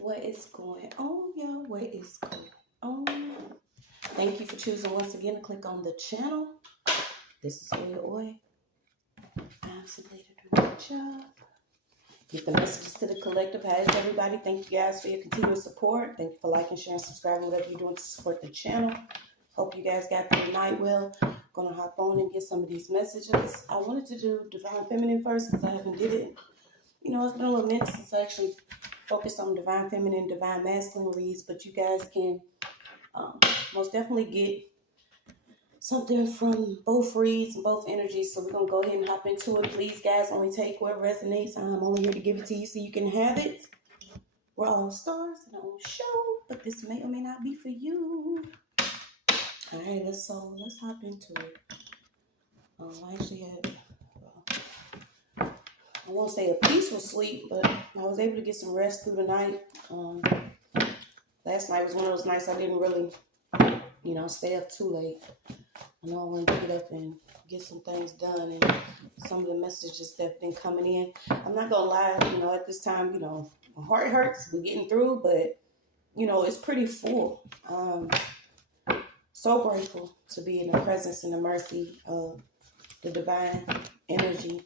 What is going on, y'all? What is going on? Thank you for choosing once again to click on the channel. This is OYAOY. I'm Selena doing my job. Get the messages to the collective. How is everybody? Thank you guys for your continuous support. Thank you for liking, sharing, subscribing, whatever you're doing to support the channel. Hope you guys got through the night well. Gonna hop on and get some of these messages. I wanted to do Divine Feminine first because I haven't did it. You know, it's been a little minute since I actually focused on Divine Feminine, Divine Masculine reads, but you guys can most definitely get something from both reads and both energies. So we're going to go ahead and hop into it. Please, guys, only take what resonates. I'm only here to give it to you so you can have it. We're all stars in our own show, but this may or may not be for you. All right, let's hop into it. I actually had... I won't say a peaceful sleep, but I was able to get some rest through the night. Last night was one of those nights I didn't really, stay up too late. I know I wanted to get up and get some things done, and some of the messages that have been coming in. I'm not going to lie, at this time, my heart hurts. We're getting through, but, it's pretty full. So grateful to be in the presence and the mercy of the divine energy.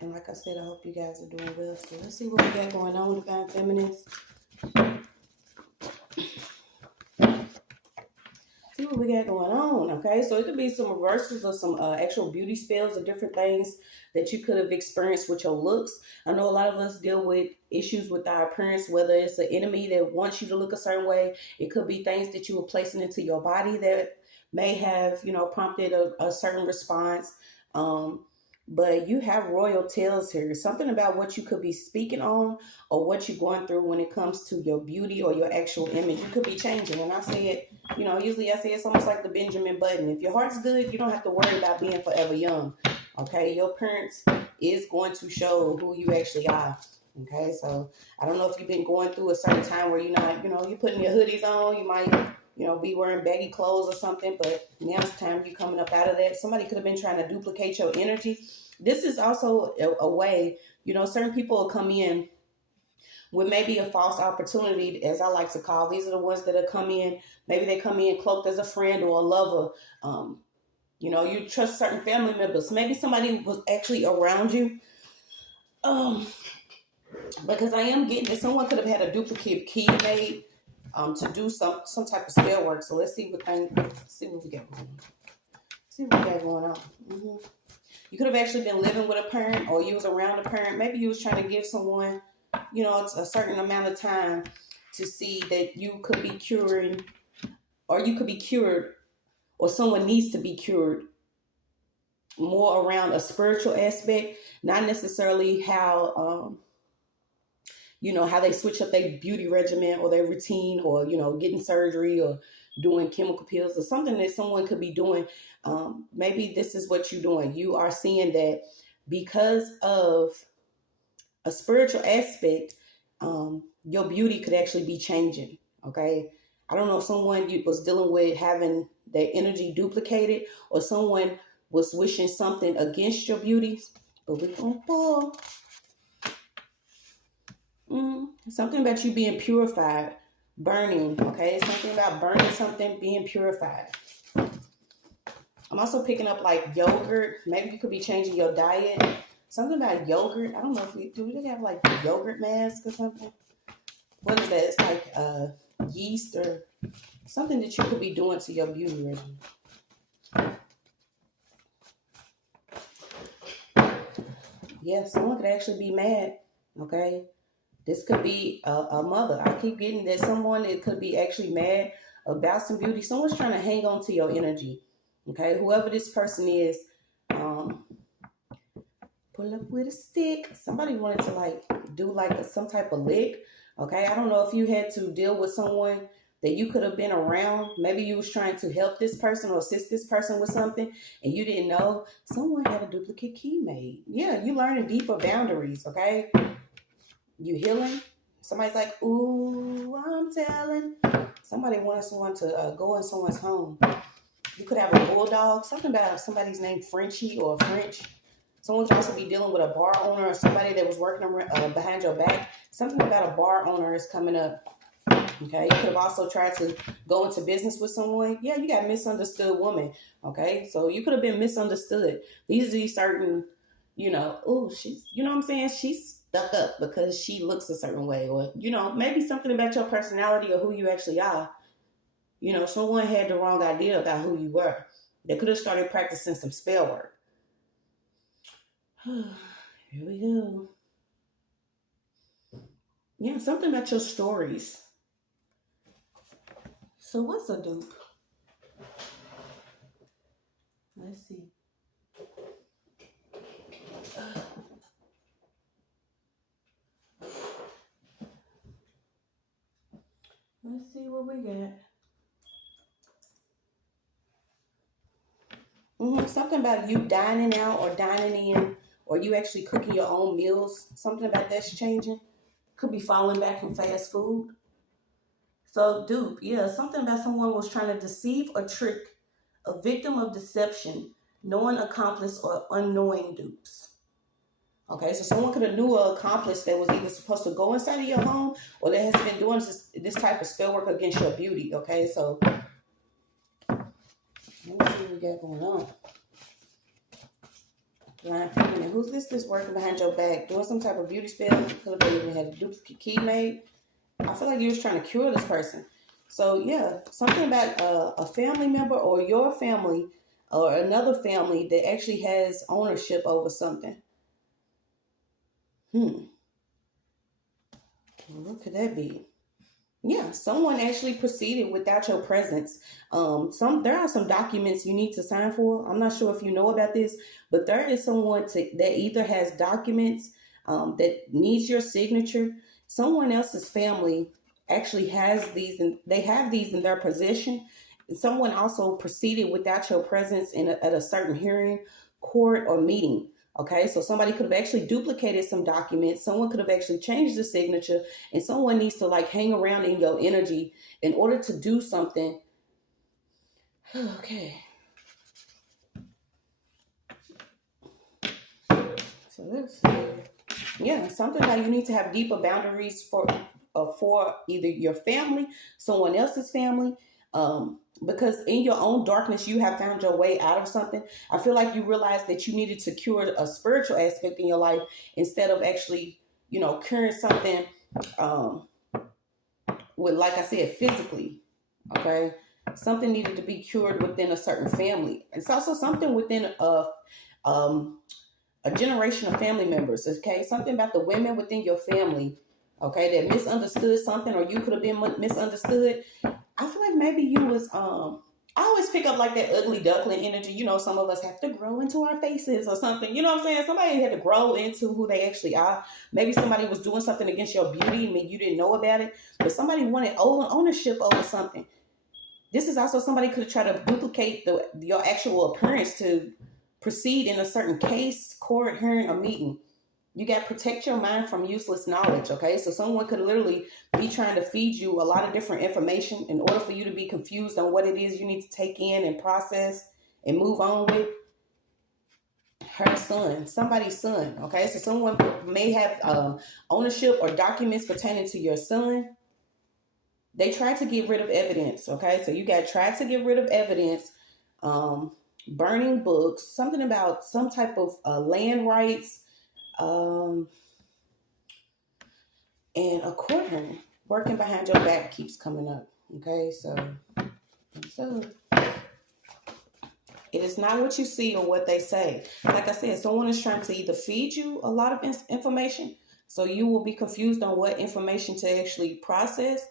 And like I said, I hope you guys are doing well. So let's see what we got going on, Divine Feminines. See what we got going on, okay? So it could be some reversals or some actual beauty spells or different things that you could have experienced with your looks. I know a lot of us deal with issues with our appearance, whether it's an enemy that wants you to look a certain way. It could be things that you were placing into your body that may have, prompted a certain response. But you have royal tales here. Something about what you could be speaking on or what you're going through when it comes to your beauty or your actual image. You could be changing. And I say it, usually I say it's almost like the Benjamin Button. If your heart's good, you don't have to worry about being forever young. Okay? Your appearance is going to show who you actually are. Okay? So I don't know if you've been going through a certain time where you're not, you're putting your hoodies on. You might, be wearing baggy clothes or something, but now it's time you coming up out of that. Somebody could have been trying to duplicate your energy. This is also a way, certain people will come in with maybe a false opportunity, as I like to call. These are the ones that have come in. Maybe they come in cloaked as a friend or a lover. You trust certain family members. Maybe somebody was actually around you. Because I am getting that someone could have had a duplicate key made to do some type of spell work. So let's see what we got going on. See what we got going on. You could have actually been living with a parent, or you was around a parent. Maybe you was trying to give someone, a certain amount of time to see that you could be curing, or you could be cured, or someone needs to be cured more around a spiritual aspect, not necessarily how, how they switch up their beauty regimen or their routine, or, getting surgery or doing chemical pills or something that someone could be doing. Maybe this is what you're doing. You are seeing that because of a spiritual aspect, your beauty could actually be changing. Okay. I don't know if someone was dealing with having their energy duplicated, or someone was wishing something against your beauty, but we're going to pull. Something about you being purified, burning, okay? Something about burning something, being purified. I'm also picking up like yogurt. Maybe you could be changing your diet. Something about yogurt. I don't know if we have like yogurt mask or something. What is that? It's like yeast or something that you could be doing to your beauty regimen. Yeah, someone could actually be mad, okay? This could be a mother. I keep getting that someone, it could be actually mad about some beauty. Someone's trying to hang on to your energy. Okay, whoever this person is, pull up with a stick. Somebody wanted to do some type of lick. Okay, I don't know if you had to deal with someone that you could have been around. Maybe you was trying to help this person or assist this person with something and you didn't know. Someone had a duplicate key made. Yeah, you learning deeper boundaries, okay? You healing. Somebody's like, ooh, I'm telling. Somebody wanted someone to go in someone's home. You could have a bulldog. Something about somebody's name Frenchie or French. Someone could also be dealing with a bar owner or somebody that was working behind your back. Something about a bar owner is coming up. Okay, you could have also tried to go into business with someone. Yeah, you got misunderstood woman. Okay, so you could have been misunderstood. These are these certain, she's, you know what I'm saying? She's stuck up because she looks a certain way, or, maybe something about your personality or who you actually are. Someone had the wrong idea about who you were. They could have started practicing some spell work. Here we go. Yeah, something about your stories. So what's a dupe? Let's see. Let's see what we got. Something about you dining out or dining in, or you actually cooking your own meals. Something about that's changing. Could be falling back from fast food. So dupe, yeah, something about someone was trying to deceive or trick, a victim of deception, knowing accomplice or unknowing dupes. Okay, so someone could have knew an accomplice that was either supposed to go inside of your home or that has been doing this type of spell work against your beauty. Okay, so let me see what we got going on. Blind feminine. Who's this working behind your back? Doing some type of beauty spell? Could have even had a duplicate key made. I feel like you was trying to cure this person. So yeah, something about a family member or your family or another family that actually has ownership over something. What could that be? Yeah, someone actually proceeded without your presence. There are some documents you need to sign for. I'm not sure if you know about this, but there is someone that either has documents that needs your signature. Someone else's family actually has these, and they have these in their possession. Someone also proceeded without your presence at a certain hearing, court, or meeting. Okay, so somebody could have actually duplicated some documents. Someone could have actually changed the signature, and someone needs to hang around in your energy in order to do something. Okay. So this, yeah, something that you need to have deeper boundaries for either your family, someone else's family. Because in your own darkness, you have found your way out of something. I feel like you realized that you needed to cure a spiritual aspect in your life instead of actually, curing something with, like I said, physically. Okay. Something needed to be cured within a certain family. It's also something within a generation of family members. Okay. Something about the women within your family. Okay. That misunderstood something, or you could have been misunderstood. I feel like maybe you was, I always pick up that ugly duckling energy. Some of us have to grow into our faces or something. You know what I'm saying? Somebody had to grow into who they actually are. Maybe somebody was doing something against your beauty. I mean, you didn't know about it, but somebody wanted ownership over something. This is also somebody could have tried to duplicate your actual appearance to proceed in a certain case, court, hearing, or meeting. You got to protect your mind from useless knowledge, okay? So someone could literally be trying to feed you a lot of different information in order for you to be confused on what it is you need to take in and process and move on with. Her son, somebody's son, okay? So someone may have ownership or documents pertaining to your son. They tried to get rid of evidence, okay? So you got tried to get rid of evidence, burning books, something about some type of land rights, and a court hearing. Working behind your back keeps coming up. Okay, so it is not what you see or what they say. Like I said, someone is trying to either feed you a lot of information, so you will be confused on what information to actually process,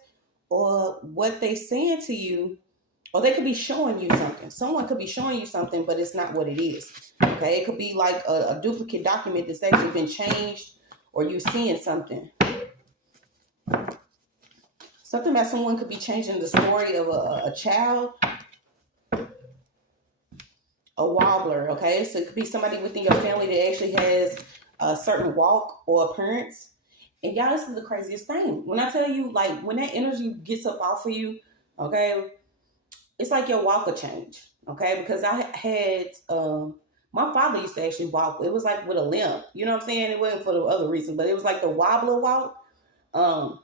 or what they saying to you, or they could be showing you something. Someone could be showing you something, but it's not what it is. Okay, it could be like a duplicate document that's actually been changed, or you're seeing something. Something about someone could be changing the story of a child. A wobbler, okay? So it could be somebody within your family that actually has a certain walk or appearance. And y'all, this is the craziest thing. When I tell you, when that energy gets up off of you, okay, it's like your walk will change, okay? Because I had My father used to actually walk. It was like with a limp. You know what I'm saying? It wasn't for the other reason, but it was like the wobbler walk. Um,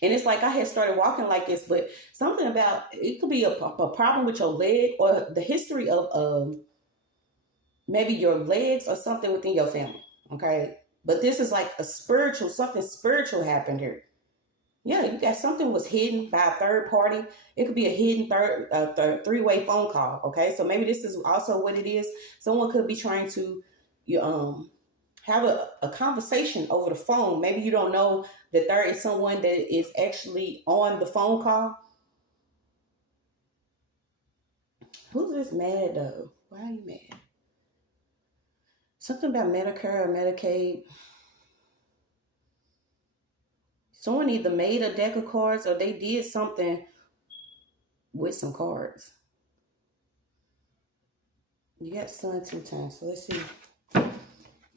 and it's like I had started walking like this, but something about it could be a problem with your leg or the history of maybe your legs or something within your family. Okay. But this is like a spiritual, something spiritual happened here. Yeah, you got something was hidden by a third party. It could be a hidden three-way phone call. Okay, so maybe this is also what it is. Someone could be trying to have a conversation over the phone. Maybe you don't know that there is someone that is actually on the phone call. Who's this mad though? Why are you mad? Something about Medicare or Medicaid. Someone either made a deck of cards or they did something with some cards. You got sun 2 times. So let's see.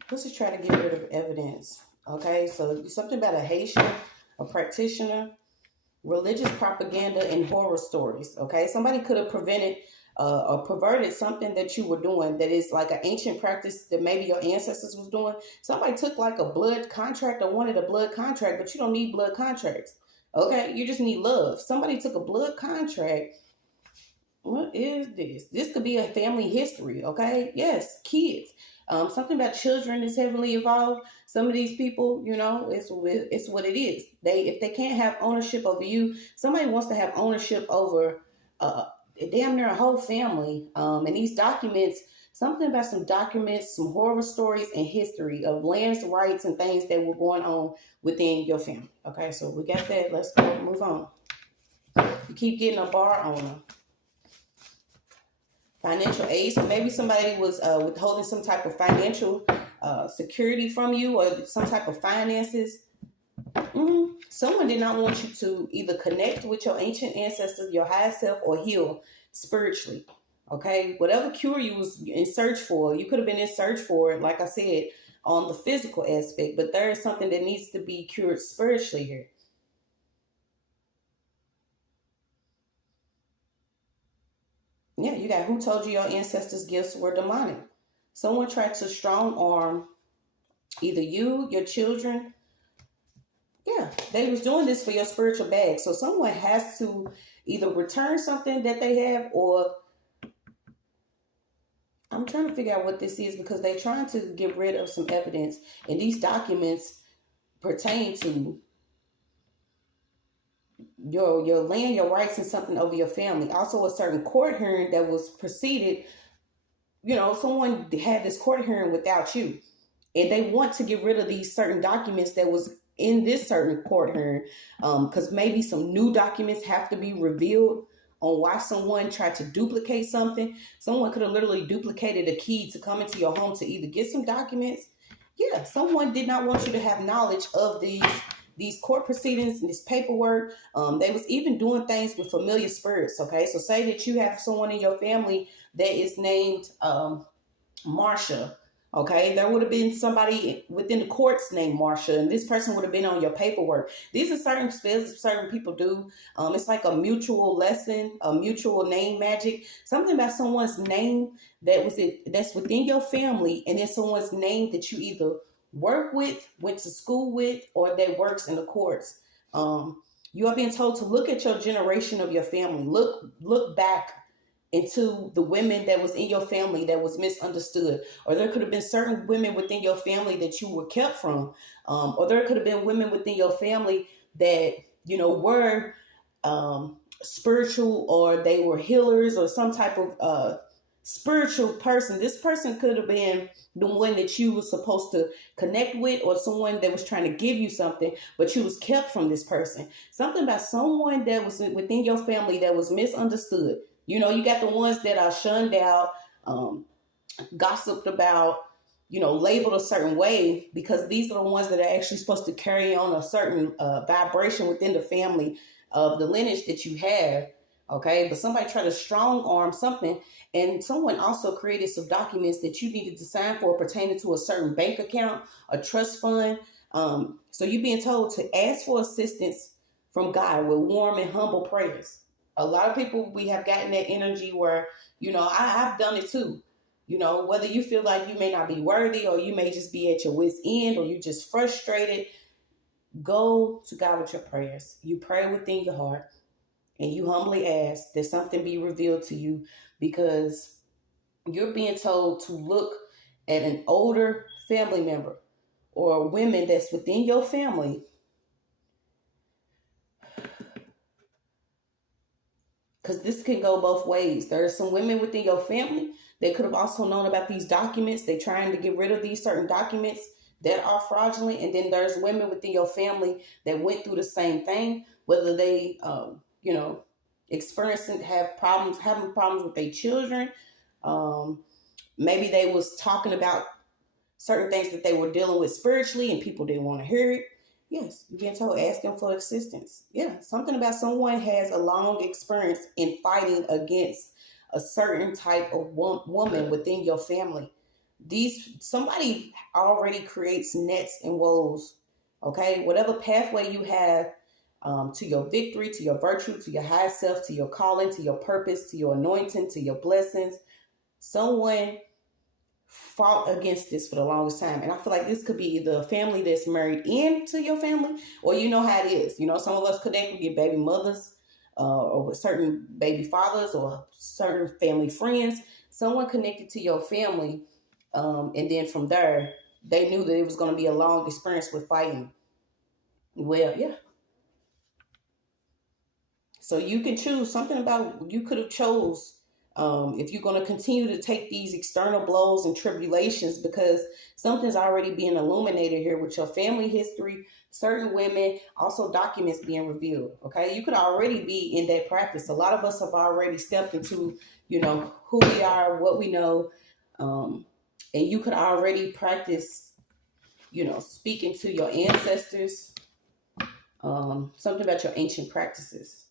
Let's just try to get rid of evidence. Okay, so something about a Haitian, a practitioner, religious propaganda, and horror stories. Okay, somebody could have prevented or perverted something that you were doing that is like an ancient practice that maybe your ancestors was doing. Somebody took like a blood contract or wanted a blood contract, but you don't need blood contracts. Okay, you just need love. Somebody took a blood contract. What is this? This could be a family history. Okay, yes, kids. Something about children is heavily involved. Some of these people, you know, it's what it is. If they can't have ownership over you, somebody wants to have ownership over damn near a whole family. And these documents, something about some documents, some horror stories and history of lands, rights, and things that were going on within your family. Okay, so we got that. Let's go move on. You keep getting a bar owner. Financial aid. So maybe somebody was withholding some type of financial security from you or some type of finances. Someone did not want you to either connect with your ancient ancestors, your higher self, or heal spiritually. Okay, whatever cure you was in search for, you could have been in search for it, like I said, on the physical aspect, but there is something that needs to be cured spiritually here. Yeah, you got who told you your ancestors' gifts were demonic. Someone tried to strong arm either you, your children. Yeah, they was doing this for your spiritual bag. So someone has to either return something that they have, or I'm trying to figure out what this is because they're trying to get rid of some evidence. And these documents pertain to your land, your rights, and something over your family. Also a certain court hearing that was preceded. You know, someone had this court hearing without you. And they want to get rid of these certain documents that was in this certain court hearing, because maybe some new documents have to be revealed on why someone tried to duplicate something. Someone could have literally duplicated a key to come into your home to either get some documents. Yeah, someone did not want you to have knowledge of these court proceedings and this paperwork. They was even doing things with familiar spirits. Okay, so say that you have someone in your family that is named Marsha. Okay, there would have been somebody within the courts named Marsha, and this person would have been on your paperwork. These are certain spells certain people do. It's like a mutual lesson, a mutual name magic. Something about someone's name that's within your family, and then someone's name that you either work with, went to school with, or that works in the courts. You are being told to look at your generation of your family. Look back into the women that was in your family that was misunderstood, or there could have been certain women within your family that you were kept from, or there could have been women within your family that were spiritual, or they were healers, or some type of spiritual person. This person could have been the one that you were supposed to connect with, or someone that was trying to give you something, but you was kept from this person. Something about someone that was within your family that was misunderstood. You got the ones that are shunned out, gossiped about, labeled a certain way, because these are the ones that are actually supposed to carry on a certain vibration within the family of the lineage that you have. Okay, but somebody tried to strong arm something, and someone also created some documents that you needed to sign for pertaining to a certain bank account, a trust fund. So you're being told to ask for assistance from God with warm and humble prayers. A lot of people, we have gotten that energy where, I've done it too. You know, whether you feel like you may not be worthy, or you may just be at your wit's end, or you just frustrated, go to God with your prayers. You pray within your heart and you humbly ask that something be revealed to you, because you're being told to look at an older family member or women that's within your family, because this can go both ways. There are some women within your family that could have also known about these documents. They're trying to get rid of these certain documents that are fraudulent. And then there's women within your family that went through the same thing, whether they, experiencing, having problems with their children. Maybe they was talking about certain things that they were dealing with spiritually and people didn't want to hear it. Yes, you're being told, ask them for assistance. Yeah, something about someone has a long experience in fighting against a certain type of woman within your family. Somebody already creates nets and woes. Okay, whatever pathway you have to your victory, to your virtue, to your high self, to your calling, to your purpose, to your anointing, to your blessings, someone fought against this for the longest time. And I feel like this could be either a family that's married into your family, or you know how it is. You know, some of us connect with your baby mothers, or with certain baby fathers, or certain family friends, someone connected to your family. And then from there, they knew that it was going to be a long experience with fighting. Well, yeah. So you can choose something about, you could have chose, if you're going to continue to take these external blows and tribulations, because something's already being illuminated here with your family history, certain women, also documents being revealed. Okay, you could already be in that practice. A lot of us have already stepped into, who we are, what we know, and you could already practice, speaking to your ancestors, something about your ancient practices.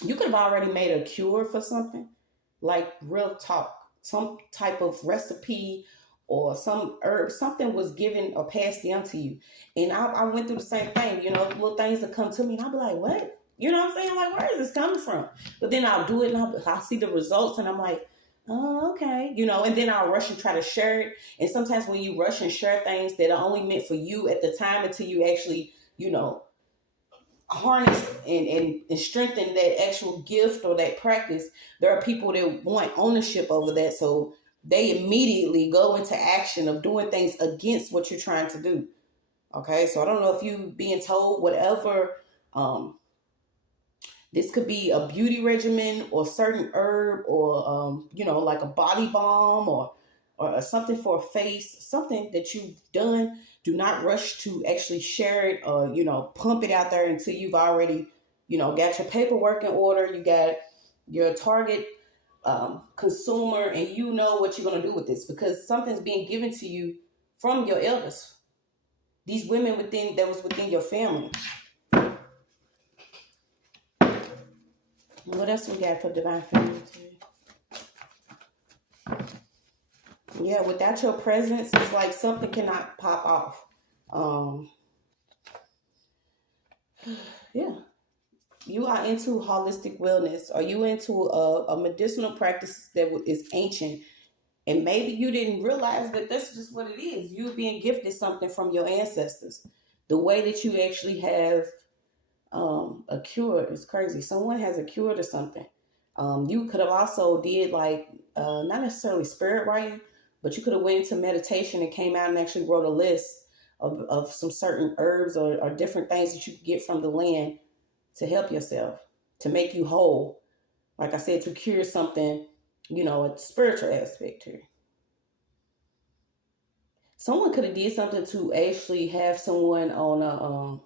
You could have already made a cure for something, like real talk, some type of recipe or some herb, something was given or passed down to you. And I went through the same thing, little things that come to me and I'll be like, what? You know what I'm saying? Like, where is this coming from? But then I'll do it and I'll see the results and I'm like, oh, okay. And then I'll rush and try to share it. And sometimes when you rush and share things that are only meant for you at the time, until you actually, harness and strengthen that actual gift or that practice, there are people that want ownership over that, so they immediately go into action of doing things against what you're trying to do. Okay, so I don't know if you being told whatever, this could be a beauty regimen or certain herb, or like a body balm, or something for a face, something that you've done. Do not rush to actually share it or, pump it out there until you've already, got your paperwork in order. You got your target consumer and you know what you're going to do with this, because something's being given to you from your elders. These women that was within your family. What else we got for divine family today? Yeah, without your presence, it's like something cannot pop off. Yeah. You are into holistic wellness. Are you into a medicinal practice that is ancient? And maybe you didn't realize that that's just what it is. You're being gifted something from your ancestors. The way that you actually have a cure is crazy. Someone has a cure to something. You could have also did like, not necessarily spirit writing, but you could have went into meditation and came out and actually wrote a list of some certain herbs or different things that you could get from the land to help yourself, to make you whole. Like I said, to cure something, a spiritual aspect here. Someone could have did something to actually have someone on a,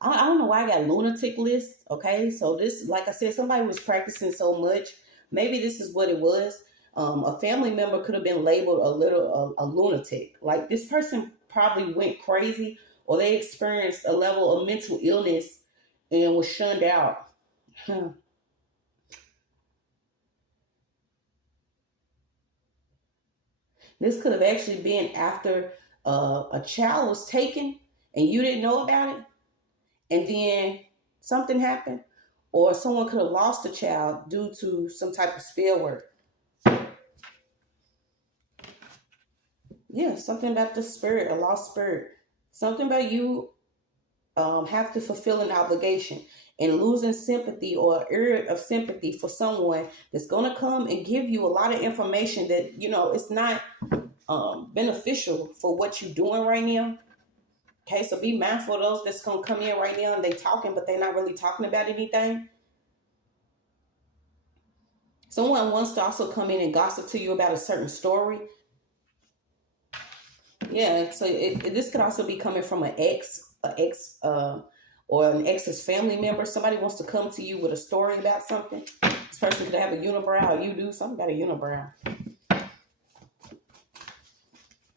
I don't know why I got lunatic list. Okay, so this, like I said, somebody was practicing so much. Maybe this is what it was. A family member could have been labeled a lunatic. Like, this person probably went crazy, or they experienced a level of mental illness and was shunned out. This could have actually been after a child was taken and you didn't know about it, and then something happened, or someone could have lost a child due to some type of spell work. Yeah, something about the spirit, a lost spirit. Something about you have to fulfill an obligation and losing sympathy or area of sympathy for someone that's going to come and give you a lot of information that, you know, it's not beneficial for what you're doing right now. Okay, so be mindful of those that's going to come in right now and they talking, but they're not really talking about anything. Someone wants to also come in and gossip to you about a certain story. Yeah, so this could also be coming from an ex, or an ex's family member. Somebody wants to come to you with a story about something. This person could have a unibrow, or you do. Something got a unibrow.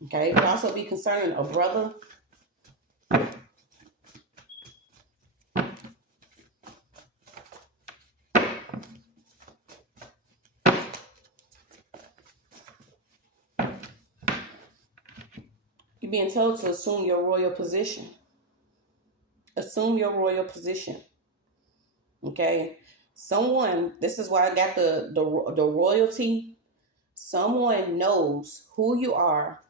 Okay, it could also be concerning a brother. You're being told to assume your royal position. Assume your royal position. Okay. Someone, this is why I got the royalty. Someone knows who you are,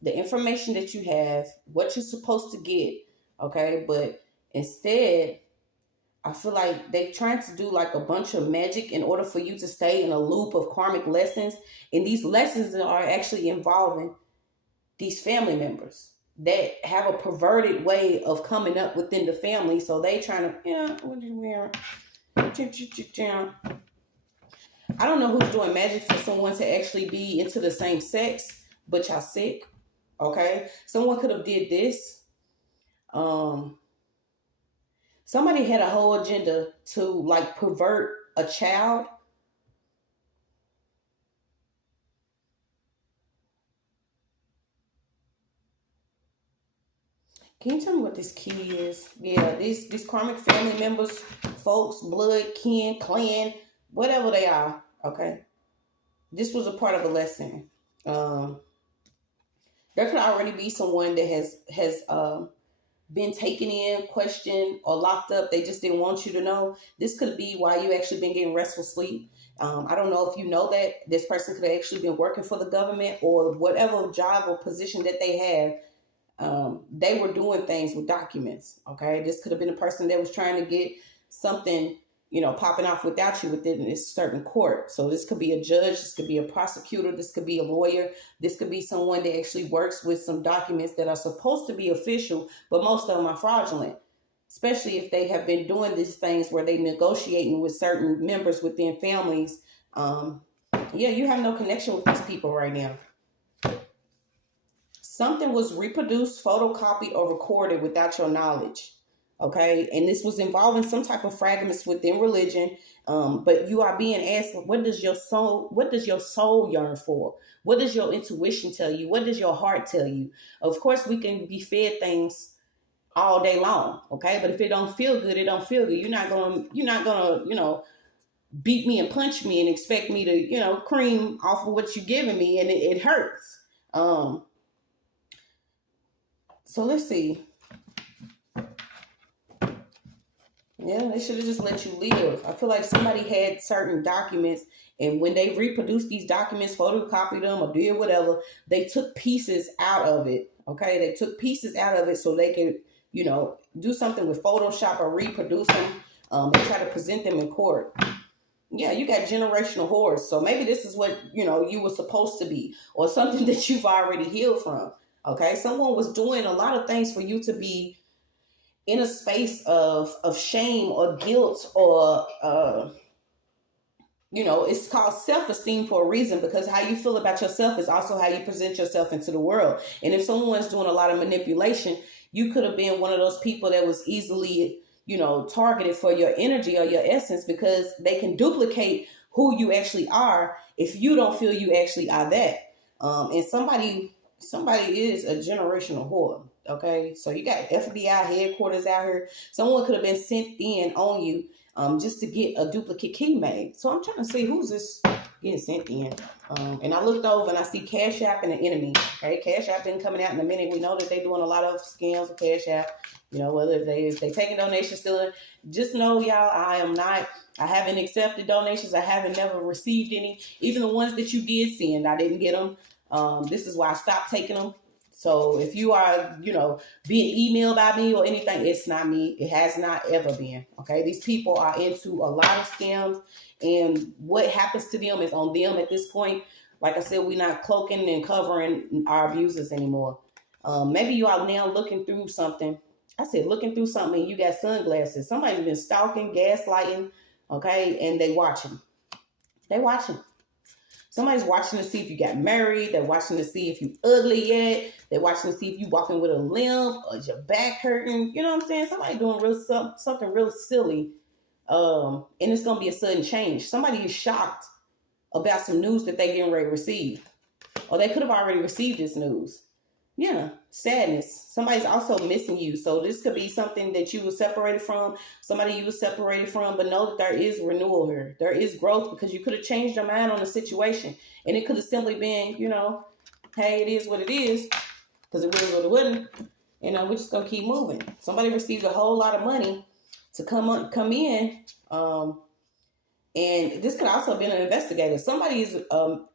the information that you have, what you're supposed to get. Okay. But instead, I feel like they're trying to do like a bunch of magic in order for you to stay in a loop of karmic lessons. And these lessons are actually involving these family members that have a perverted way of coming up within the family. So they trying to, what do you mean? I don't know who's doing magic for someone to actually be into the same sex, but y'all sick. Okay. Someone could have did this. Somebody had a whole agenda to like pervert a child. Can you tell me what this key is? Yeah, these karmic family members, folks, blood, kin, clan, whatever they are. Okay, this was a part of a lesson. There could already be someone that has been taken in, questioned, or locked up. They just didn't want you to know. This could be why you actually been getting restful sleep. I don't know if you know that this person could have actually been working for the government or whatever job or position that they have. They were doing things with documents. Okay, this could have been a person that was trying to get something, popping off without you within a certain court. So this could be a judge, this could be a prosecutor, this could be a lawyer, this could be someone that actually works with some documents that are supposed to be official, but most of them are fraudulent, especially if they have been doing these things where they negotiating with certain members within families. You have no connection with these people right now. Something was reproduced, photocopied, or recorded without your knowledge. Okay. And this was involving some type of fragments within religion. But you are being asked, what does your soul yearn for? What does your intuition tell you? What does your heart tell you? Of course, we can be fed things all day long. Okay. But if it don't feel good, it don't feel good. You're not gonna, beat me and punch me and expect me to, cream off of what you're giving me. And it hurts. So let's see. Yeah, they should have just let you live. I feel like somebody had certain documents, and when they reproduced these documents, photocopied them or did whatever, they took pieces out of it. Okay, they took pieces out of it so they could, do something with Photoshop or reproduce them and try to present them in court. Yeah, you got generational horrors. So maybe this is what, you were supposed to be, or something that you've already healed from. Okay, someone was doing a lot of things for you to be in a space of shame or guilt or, it's called self-esteem for a reason, because how you feel about yourself is also how you present yourself into the world. And if someone's doing a lot of manipulation, you could have been one of those people that was easily, targeted for your energy or your essence, because they can duplicate who you actually are if you don't feel you actually are that. And somebody is a generational whore. Okay, so you got FBI headquarters out here. Someone could have been sent in on you just to get a duplicate key made. So I'm trying to see who's this getting sent in. And I looked over and I see Cash App and the enemy. Okay, Cash App been coming out in a minute. We know that they're doing a lot of scams with Cash App. You know, whether they taking donations still. Just know, y'all, I haven't accepted donations. I haven't never received any. Even the ones that you did send, I didn't get them. This is why I stopped taking them. So if you are, you know, being emailed by me or anything, it's not me. It has not ever been. Okay. These people are into a lot of scams, and what happens to them is on them at this point. Like I said, we're not cloaking and covering our abusers anymore. Maybe you are now looking through something. I said looking through something and you got sunglasses. Somebody's been stalking, gaslighting, okay, and they watching. They watching. Somebody's watching to see if you got married. They're watching to see if you ugly yet. They're watching to see if you walking with a limp or is your back hurting. You know what I'm saying? Somebody doing something real silly. And it's going to be a sudden change. Somebody is shocked about some news that they getting ready to receive. Or they could have already received this news. Yeah, sadness. Somebody's also missing you. So this could be something that you were separated from, somebody you were separated from, but know that there is renewal here. There is growth because you could have changed your mind on the situation. And it could have simply been, you know, hey, it is what it is, because it was what it wasn't. You know, we're just going to keep moving. Somebody received a whole lot of money to come in. And this could also have been an investigator. Somebody is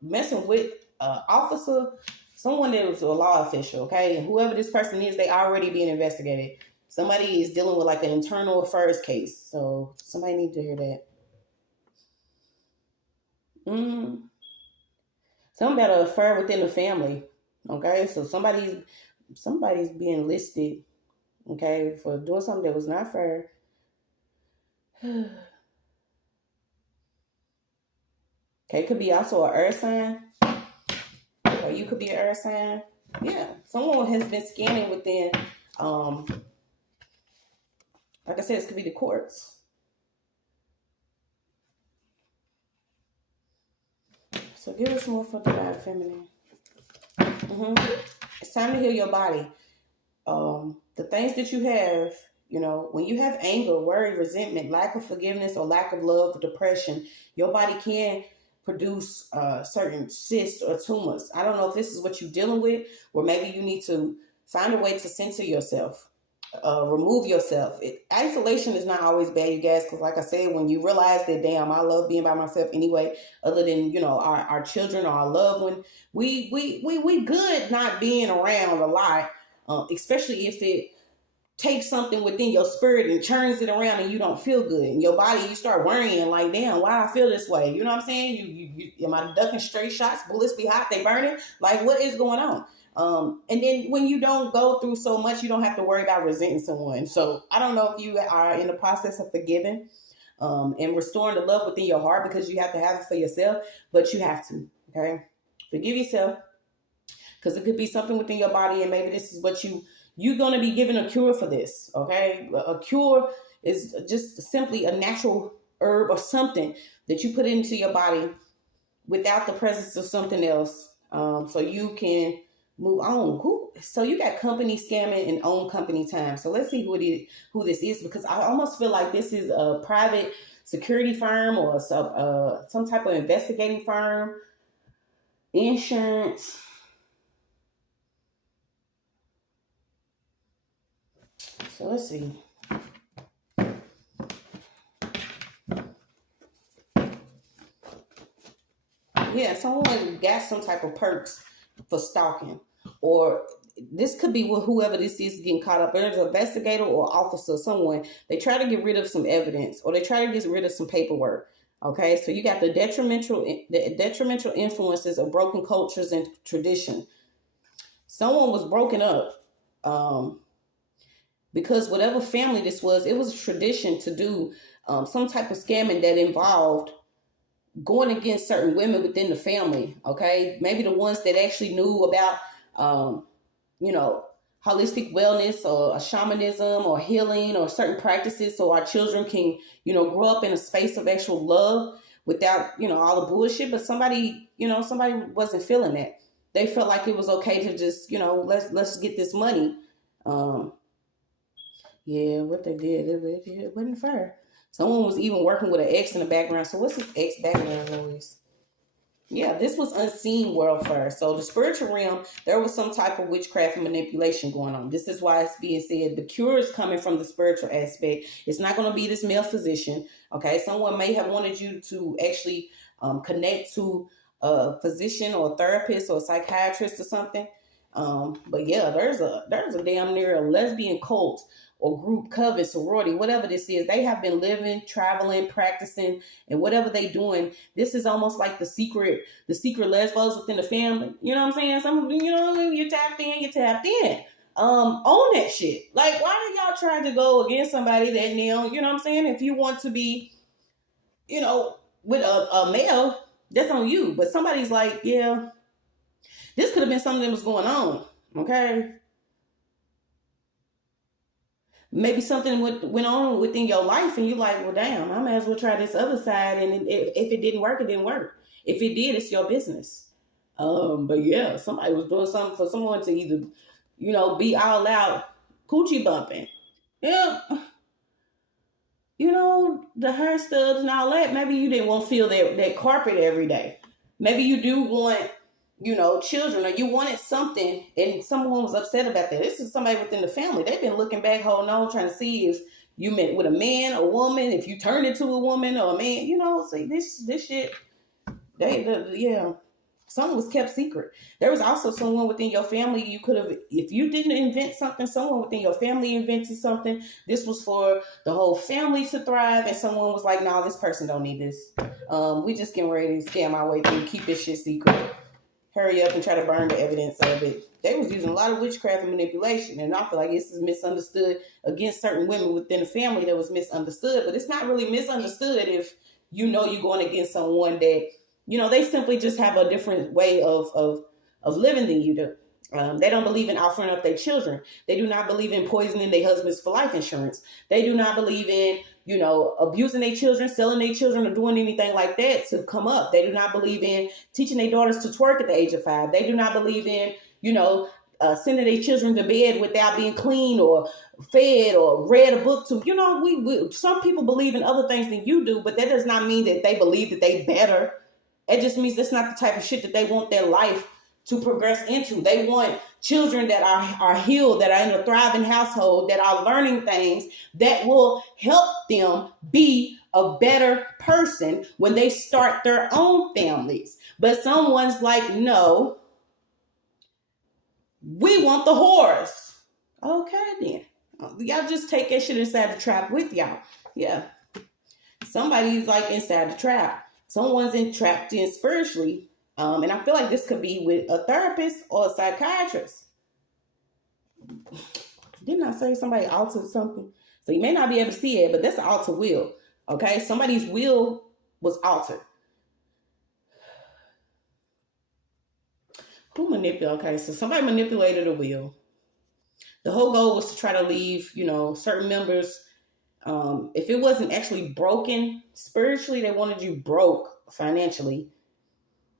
messing with an officer, someone that was a law official, okay? And whoever this person is, they already being investigated. Somebody is dealing with like an internal affairs case. So somebody need to hear that. Something about an affair within the family, okay? So somebody's being listed, okay, for doing something that was not fair. Okay, it could be also an earth sign. Or you could be an earth sign. Yeah, someone has been scanning within, like I said, it could be the courts. So give us more for the divine feminine. It's time to heal your body. The things that you have, you know, when you have anger, worry, resentment, lack of forgiveness, or lack of love, or depression, your body can produce certain cysts or tumors. I don't know if this is what you're dealing with, or maybe you need to find a way to censor yourself, remove yourself. Isolation is not always bad, you guys, because like I said, when you realize that, damn, I love being by myself anyway, other than, you know, our children or our loved one, we good not being around a lot, especially if it takes something within your spirit and turns it around and you don't feel good. In your body, you start worrying like, damn, why I feel this way? You know what I'm saying? You am I ducking straight shots? Bullets be hot, they burning? Like, what is going on? And then when you don't go through so much, you don't have to worry about resenting someone. So I don't know if you are in the process of forgiving and restoring the love within your heart, because you have to have it for yourself, but you have to, okay? Forgive yourself, because it could be something within your body, and maybe this is what you're going to be given a cure for this, okay? A cure is just simply a natural herb or something that you put into your body without the presence of something else, so you can move on. So you got company scamming and own company time. So let's see who this is, because I almost feel like this is a private security firm or some type of investigating firm, insurance. So let's see. Yeah, someone got some type of perks for stalking, or this could be whoever this is getting caught up. There's an investigator or officer, someone. They try to get rid of some evidence, or they try to get rid of some paperwork. Okay, so you got the detrimental influences of broken cultures and tradition. Someone was broken up. Because whatever family this was, it was a tradition to do some type of scamming that involved going against certain women within the family, okay? Maybe the ones that actually knew about, you know, holistic wellness or shamanism or healing or certain practices, so our children can, you know, grow up in a space of actual love without, you know, all the bullshit. But somebody wasn't feeling that. They felt like it was okay to just, you know, let's get this money. Yeah, what they did, it wasn't fair. Someone was even working with an ex in the background. So what's his ex background noise? Yeah, this was unseen world first. So the spiritual realm, there was some type of witchcraft and manipulation going on. This is why it's being said the cure is coming from the spiritual aspect. It's not going to be this male physician. Okay, someone may have wanted you to actually connect to a physician or a therapist or a psychiatrist or something. But yeah, there's a damn near a lesbian cult or group, coven, sorority, whatever this is. They have been living, traveling, practicing, and whatever they doing. This is almost like the secret lesbos within the family. You know what I'm saying? Some, you tapped in. Own that shit. Like, why do y'all try to go against somebody that now, you know what I'm saying? If you want to be, with a male, that's on you. But somebody's like, yeah, this could have been something that was going on. Okay. Maybe something went on within your life and you're like, well, damn, I might as well try this other side. And if it didn't work, it didn't work. If it did, it's your business. But yeah, somebody was doing something for someone to either, be all out coochie bumping. Yeah. The hair stubs and all that. Maybe you didn't want to feel that carpet every day. Maybe you do want, children, or you wanted something and someone was upset about that. This is somebody within the family. They've been looking back, holding on, trying to see if you met with a man, a woman, if you turned into a woman or a man, see this shit. Something was kept secret. There was also someone within your family you could have, if you didn't invent something, someone within your family invented something. This was for the whole family to thrive, and someone was like, "No, this person don't need this. We just getting ready to scam our way through. Keep this shit secret. Hurry up and try to burn the evidence of it." They was using a lot of witchcraft and manipulation, and I feel like this is misunderstood against certain women within the family that was misunderstood. But it's not really misunderstood if you're going against someone that they simply just have a different way of living than you do. They don't believe in offering up their children. They do not believe in poisoning their husbands for life insurance. They do not believe in, abusing their children, selling their children, or doing anything like that to come up. They do not believe in teaching their daughters to twerk at the age of 5. They do not believe in, sending their children to bed without being clean or fed or read a book to. We some people believe in other things than you do, but that does not mean that they believe that they better. It just means that's not the type of shit that they want their life to progress into. They want children that are healed, that are in a thriving household, that are learning things that will help them be a better person when they start their own families. But someone's like, no, we want the horse. Okay, then. Y'all just take that shit inside the trap with y'all. Yeah. Somebody's like inside the trap. Someone's entrapped in spiritually. And I feel like this could be with a therapist or a psychiatrist. Didn't I say somebody altered something? So you may not be able to see it, but that's an altered will. Okay? Somebody's will was altered. Who manipulated? Okay, so somebody manipulated a will. The whole goal was to try to leave, certain members. If it wasn't actually broken spiritually, they wanted you broke financially.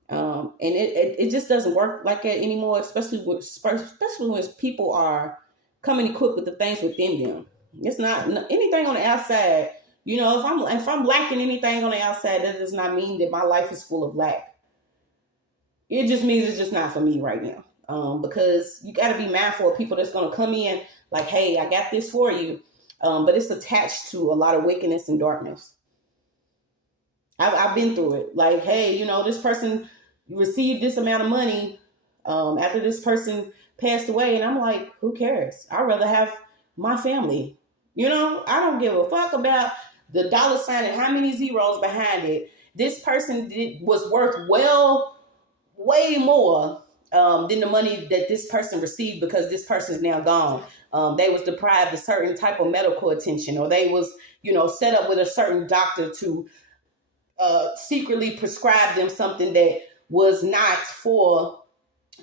And it just doesn't work like that anymore, especially when people are coming equipped with the things within them. It's not anything on the outside. If I'm lacking anything on the outside, that does not mean that my life is full of lack. It just means it's just not for me right now. Because you got to be mindful of people that's going to come in like, hey, I got this for you. But it's attached to a lot of wickedness and darkness. I've been through it. Like, hey, this person received this amount of money after this person passed away. And I'm like, who cares? I'd rather have my family. I don't give a fuck about the dollar sign and how many zeros behind it. This person was worth way more than the money that this person received because this person is now gone. They was deprived of certain type of medical attention, or they was, set up with a certain doctor to secretly prescribe them something that was not for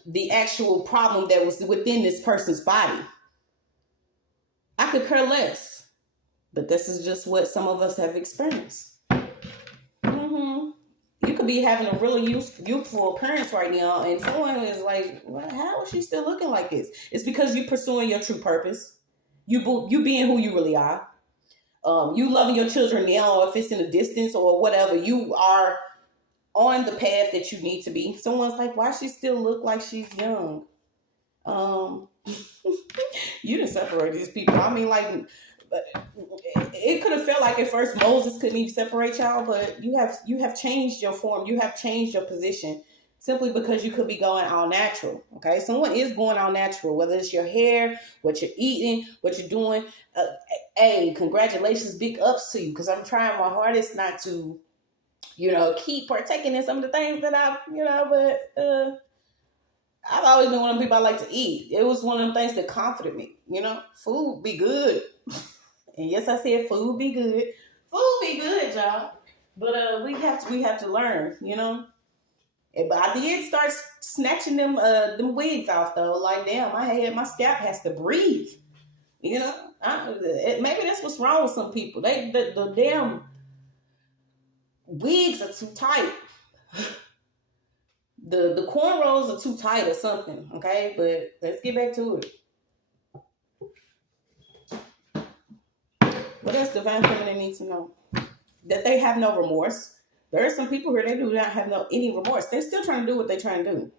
the actual problem that was within this person's body. I could care less, but this is just what some of us have experienced. You could be having a really youthful appearance right now, and someone is like, well, how is she still looking like this? It's because you're pursuing your true purpose. You being who you really are. you loving your children now, or if it's in a distance or whatever, you are on the path that you need to be. Someone's like, why she still look like she's young? You didn't separate these people. I mean, like, it could have felt like at first Moses couldn't even separate y'all, but you have changed your form. You have changed your position simply because you could be going all natural. Okay, someone is going all natural, whether it's your hair, what you're eating, what you're doing. Hey, congratulations, big ups to you, because I'm trying my hardest not to, keep partaking in some of the things that but I've always been one of the people I like to eat. It was one of the things that comforted me. Food be good. And yes, I said food be good. Food be good, y'all. But we have to learn, But I did start snatching them wigs off though. Like, damn, my scalp has to breathe. Maybe that's what's wrong with some people. The damn wigs are too tight. The cornrows are too tight or something, okay? But let's get back to it. What else Divine Feminine needs to know? That they have no remorse. There are some people here, they do not have any remorse. They're still trying to do what they're trying to do,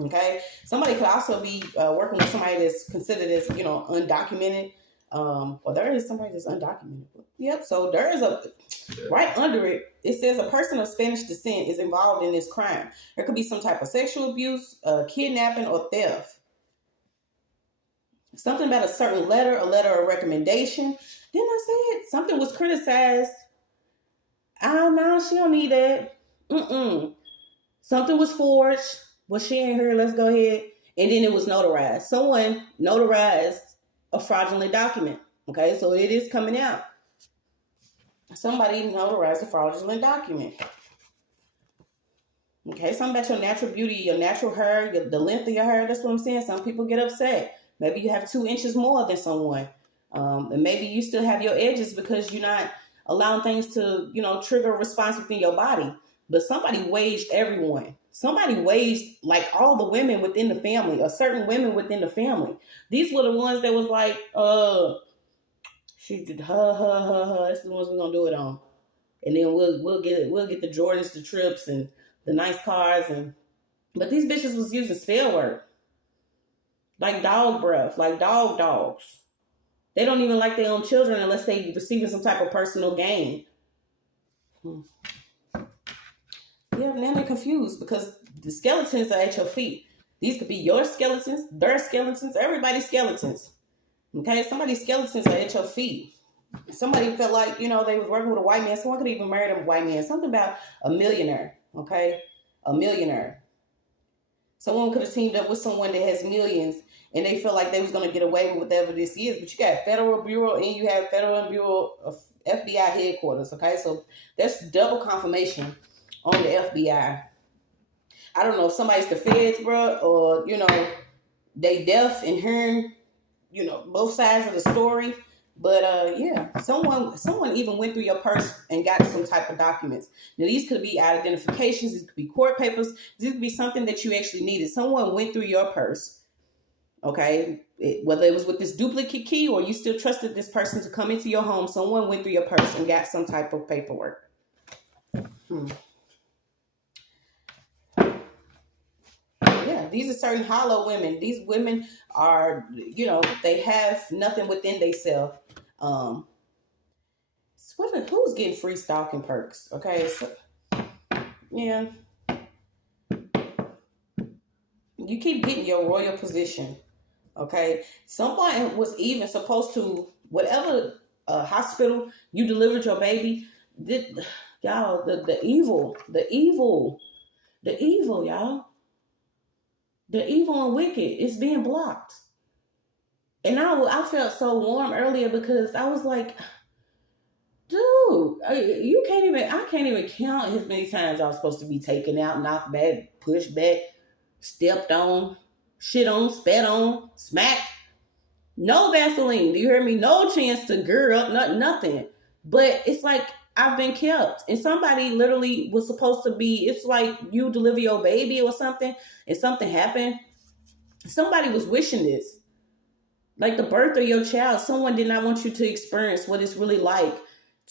okay? Somebody could also be working with somebody that's considered as, undocumented. Or there is somebody that's undocumented. Yep, so there is right under it, it says a person of Spanish descent is involved in this crime. There could be some type of sexual abuse, kidnapping, or theft. Something about a certain letter of recommendation. Didn't I say it? Something was criticized. Oh, no, she don't need that. Something was forged. Well, she ain't here. Let's go ahead. And then it was notarized. Someone notarized a fraudulent document. Okay, so it is coming out. Somebody notarized a fraudulent document. Okay, something about your natural beauty, your natural hair, the length of your hair. That's what I'm saying. Some people get upset. Maybe you have 2 inches more than someone. And maybe you still have your edges because you're not allowing things to, trigger a response within your body. But somebody waged everyone. Somebody waged like all the women within the family, or certain women within the family. These were the ones that was like, she did her. That's the ones we're gonna do it on, and then we'll get the Jordans, the trips, and the nice cars, but these bitches was using spell work, like dog breath, like dogs. They don't even like their own children unless they receiving some type of personal gain. Yeah, now they're confused because the skeletons are at your feet. These could be your skeletons, their skeletons, everybody's skeletons. Okay, somebody's skeletons are at your feet. Somebody felt like, they was working with a white man. Someone could even marry a white man. Something about a millionaire, okay? A millionaire. Someone could have teamed up with someone that has millions, and they felt like they was going to get away with whatever this is. But you got Federal Bureau, and you have Federal Bureau of FBI headquarters, okay? So that's double confirmation on the FBI. I don't know if somebody's the feds, bro, or, they deaf and hearing, both sides of the story. But yeah, someone even went through your purse and got some type of documents. Now these could be identifications, these could be court papers, this could be something that you actually needed. Someone went through your purse, okay? Whether it was with this duplicate key or you still trusted this person to come into your home, someone went through your purse and got some type of paperwork. Yeah, these are certain hollow women. These women are, they have nothing within themselves. Who's getting free stalking perks? Okay, so yeah, you keep getting your royal position. Okay, someone was even supposed to, whatever hospital you delivered your baby. Y'all, the evil, y'all. The evil and wicked is being blocked. And I felt so warm earlier because I was like, dude, I can't even count as many times I was supposed to be taken out, knocked back, pushed back, stepped on, shit on, spat on, smacked. No Vaseline. Do you hear me? No chance to gird up, nothing. But it's like I've been kept. And somebody literally was supposed to be, it's like you deliver your baby or something and something happened. Somebody was wishing this. Like the birth of your child, someone did not want you to experience what it's really like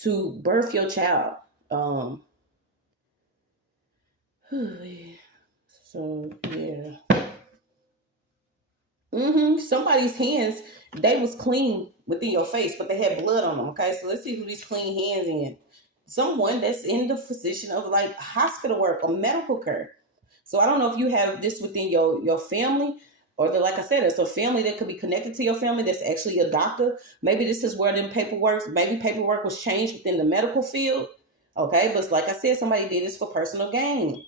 to birth your child. Um, so yeah. Somebody's hands, they was clean within your face, but they had blood on them. Okay, so let's see who these clean hands in. Someone that's in the position of like hospital work or medical care. So I don't know if you have this within your family, or the, like I said, it's a family that could be connected to your family that's actually a doctor. Maybe this is where maybe paperwork was changed within the medical field. Okay, but like I said, somebody did this for personal gain.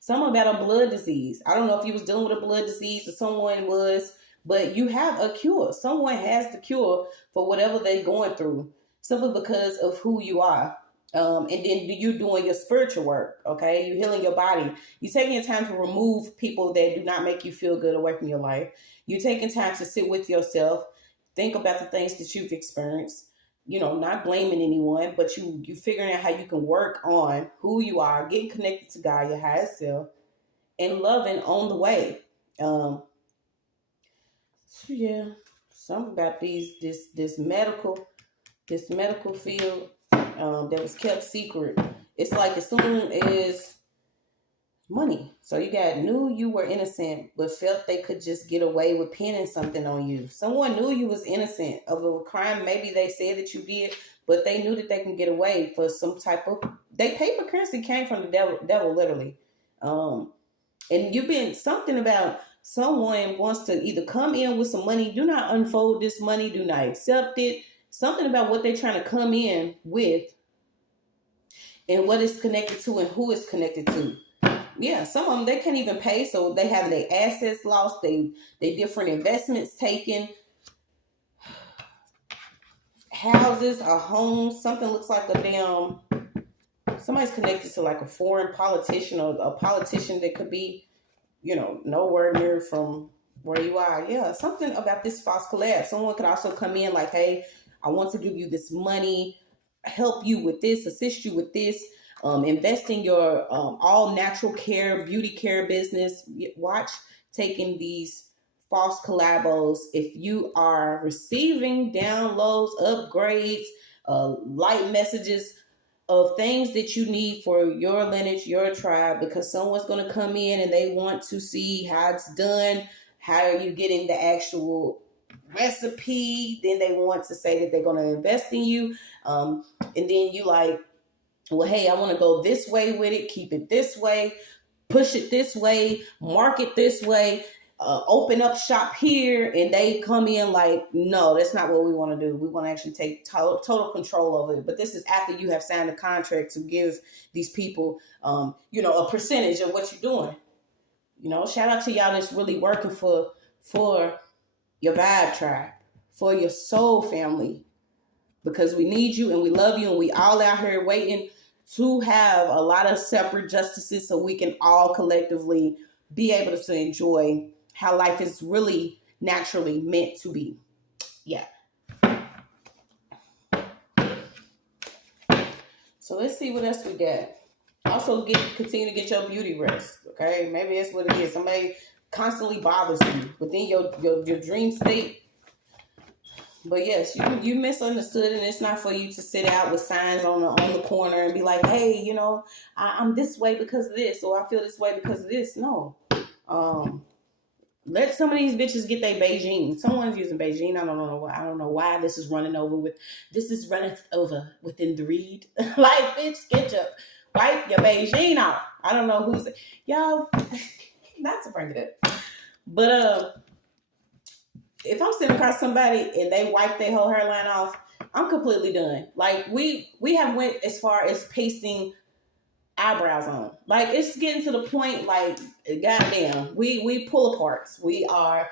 Someone about a blood disease. I don't know if you was dealing with a blood disease or someone was, but you have a cure. Someone has the cure for whatever they're going through, simply because of who you are. And then you doing your spiritual work, okay? You healing your body. You taking your time to remove people that do not make you feel good away from your life. You taking time to sit with yourself, think about the things that you've experienced. Not blaming anyone, but you figuring out how you can work on who you are, getting connected to God, your highest self, and loving on the way. Yeah, something about this medical field that was kept secret. It's like as soon as money. So knew you were innocent, but felt they could just get away with pinning something on you. Someone knew you was innocent of a crime. Maybe they said that you did, but they knew that they can get away for some type of. Paper currency came from the devil literally. And you've been something about someone wants to either come in with some money. Do not unfold this money. Do not accept it. Something about what they're trying to come in with, and what it's connected to, and who it's connected to. Yeah, some of them, they can't even pay, so they have their assets lost, they different investments taken, houses or homes. Something looks like somebody's connected to like a foreign politician, or a politician that could be, nowhere near from where you are. Yeah, something about this false collab. Someone could also come in like, hey, I want to give you this money, help you with this, assist you with this. Invest in your all natural care, beauty care business. Watch taking these false collabos. If you are receiving downloads, upgrades, light messages of things that you need for your lineage, your tribe, because someone's going to come in and they want to see how it's done, how are you getting the actual recipe. Then they want to say that they're going to invest in you. And then you like, well, hey, I want to go this way with it, keep it this way, push it this way, market this way, open up shop here. And they come in like, no, that's not what we want to do. We want to actually take total control over it. But this is after you have signed a contract to give these people, a percentage of what you're doing. Shout out to y'all that's really working for your vibe tribe, for your soul family, because we need you and we love you, and we all out here waiting to have a lot of separate justices so we can all collectively be able to enjoy how life is really naturally meant to be. Yeah. So let's see what else we got. Also, continue to get your beauty rest. Okay, maybe that's what it is. Somebody constantly bothers you within your dream state. But yes, you misunderstood, and it's not for you to sit out with signs on the corner and be like, hey, I'm this way because of this, or I feel this way because of this. No. Let some of these bitches get their Beijing. Someone's using Beijing. I don't know why this is running over within the read. Like, bitch, wipe your Beijing off. I don't know who's y'all. Not to bring it up, but if I'm sitting across somebody and they wipe their whole hairline off, I'm completely done. Like, we have went as far as pasting eyebrows on. Like, it's getting to the point, like, goddamn, we pull aparts. We are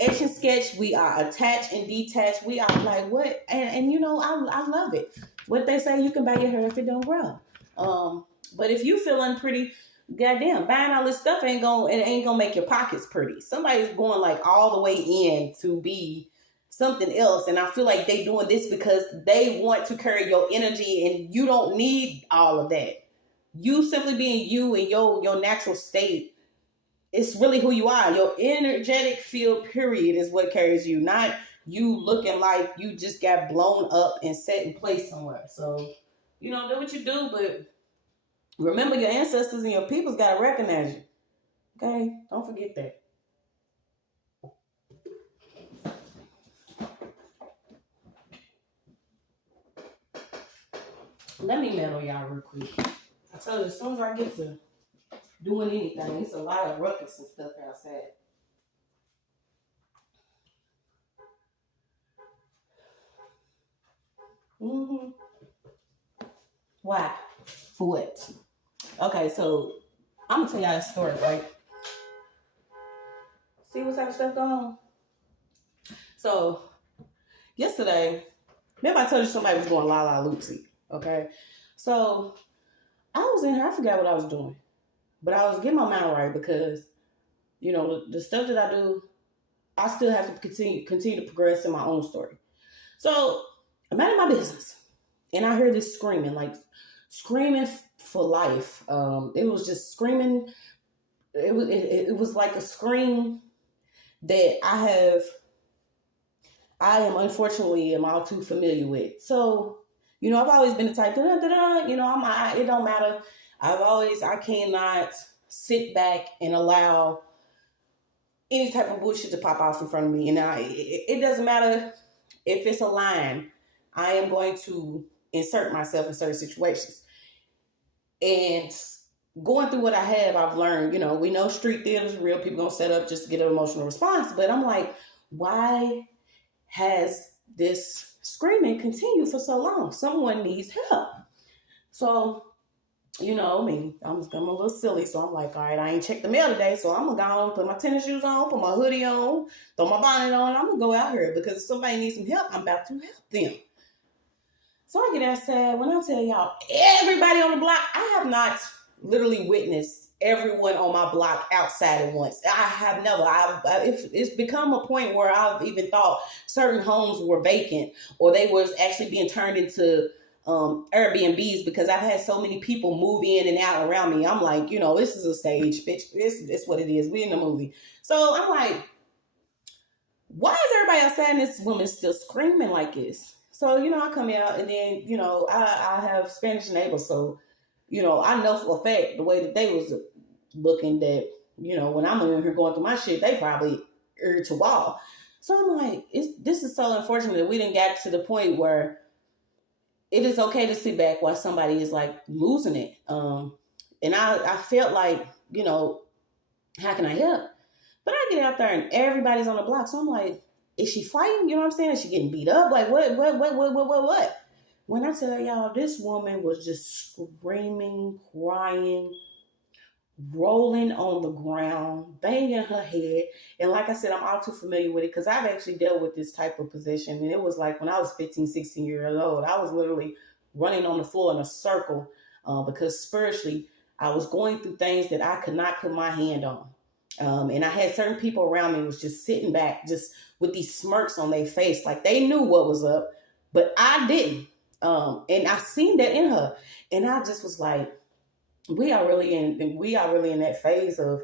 etch and sketch. We are attach and detach. We are like, what? And I love it. What they say, you can buy your hair if it don't grow. But if you feeling pretty, goddamn, buying all this stuff ain't gonna make your pockets pretty. Somebody's going like all the way in to be something else, and I feel like they doing this because they want to carry your energy, and you don't need all of that. You simply being you in your natural state it's really who you are. Your energetic field, period, is what carries you, not you looking like you just got blown up and set in place somewhere. So, do what you do, but remember your ancestors and your people's got to recognize you. Okay? Don't forget that. Let me meddle y'all real quick. I tell you, as soon as I get to doing anything, it's a lot of ruckus and stuff outside. Why? For what? Okay, so I'm gonna tell y'all a story, right? See what type of stuff going on? So yesterday, remember I told you somebody was going la la loopsy, okay? So I was in here, I forgot what I was doing. But I was getting my mind right because, the stuff that I do, I still have to continue to progress in my own story. So I'm out of my business. And I hear this screaming for life. It was just screaming. It was like a scream that I am unfortunately all too familiar with. So, I've always been the type, it don't matter. I cannot sit back and allow any type of bullshit to pop off in front of me. And it doesn't matter if it's a line, I am going to insert myself in certain situations. And going through what I have, I've learned, we know street theater is real. People gonna set up just to get an emotional response. But I'm like, why has this screaming continued for so long? Someone needs help. So, me, I'm a little silly. So I'm like, all right, I ain't checked the mail today. So I'm gonna go on, put my tennis shoes on, put my hoodie on, throw my bonnet on. I'm gonna go out here because if somebody needs some help, I'm about to help them. So I get outside. When I tell y'all, everybody on the block, I have not literally witnessed everyone on my block outside at once. I have never. It's become a point where I've even thought certain homes were vacant or they was actually being turned into Airbnbs because I've had so many people move in and out around me. I'm like, this is a stage, bitch. It's what it is. We in the movie. So I'm like, why is everybody outside and this woman's still screaming like this? So, I come out and then, I have Spanish neighbors. So, I know for a fact the way that they was looking that, when I'm in here going through my shit, they probably ear to wall. So I'm like, this is so unfortunate that we didn't get to the point where it is okay to sit back while somebody is like losing it. And I felt like, how can I help? But I get out there and everybody's on the block. So I'm like, is she fighting? You know what I'm saying? Is she getting beat up? Like, what? When I tell y'all, this woman was just screaming, crying, rolling on the ground, banging her head. And like I said, I'm all too familiar with it because I've actually dealt with this type of position. And it was like when I was 15, 16 years old, I was literally running on the floor in a circle because spiritually, I was going through things that I could not put my hand on. And I had certain people around me was just sitting back, just with these smirks on their face, like they knew what was up, but I didn't. And I seen that in her, and I just was like, we are really in that phase of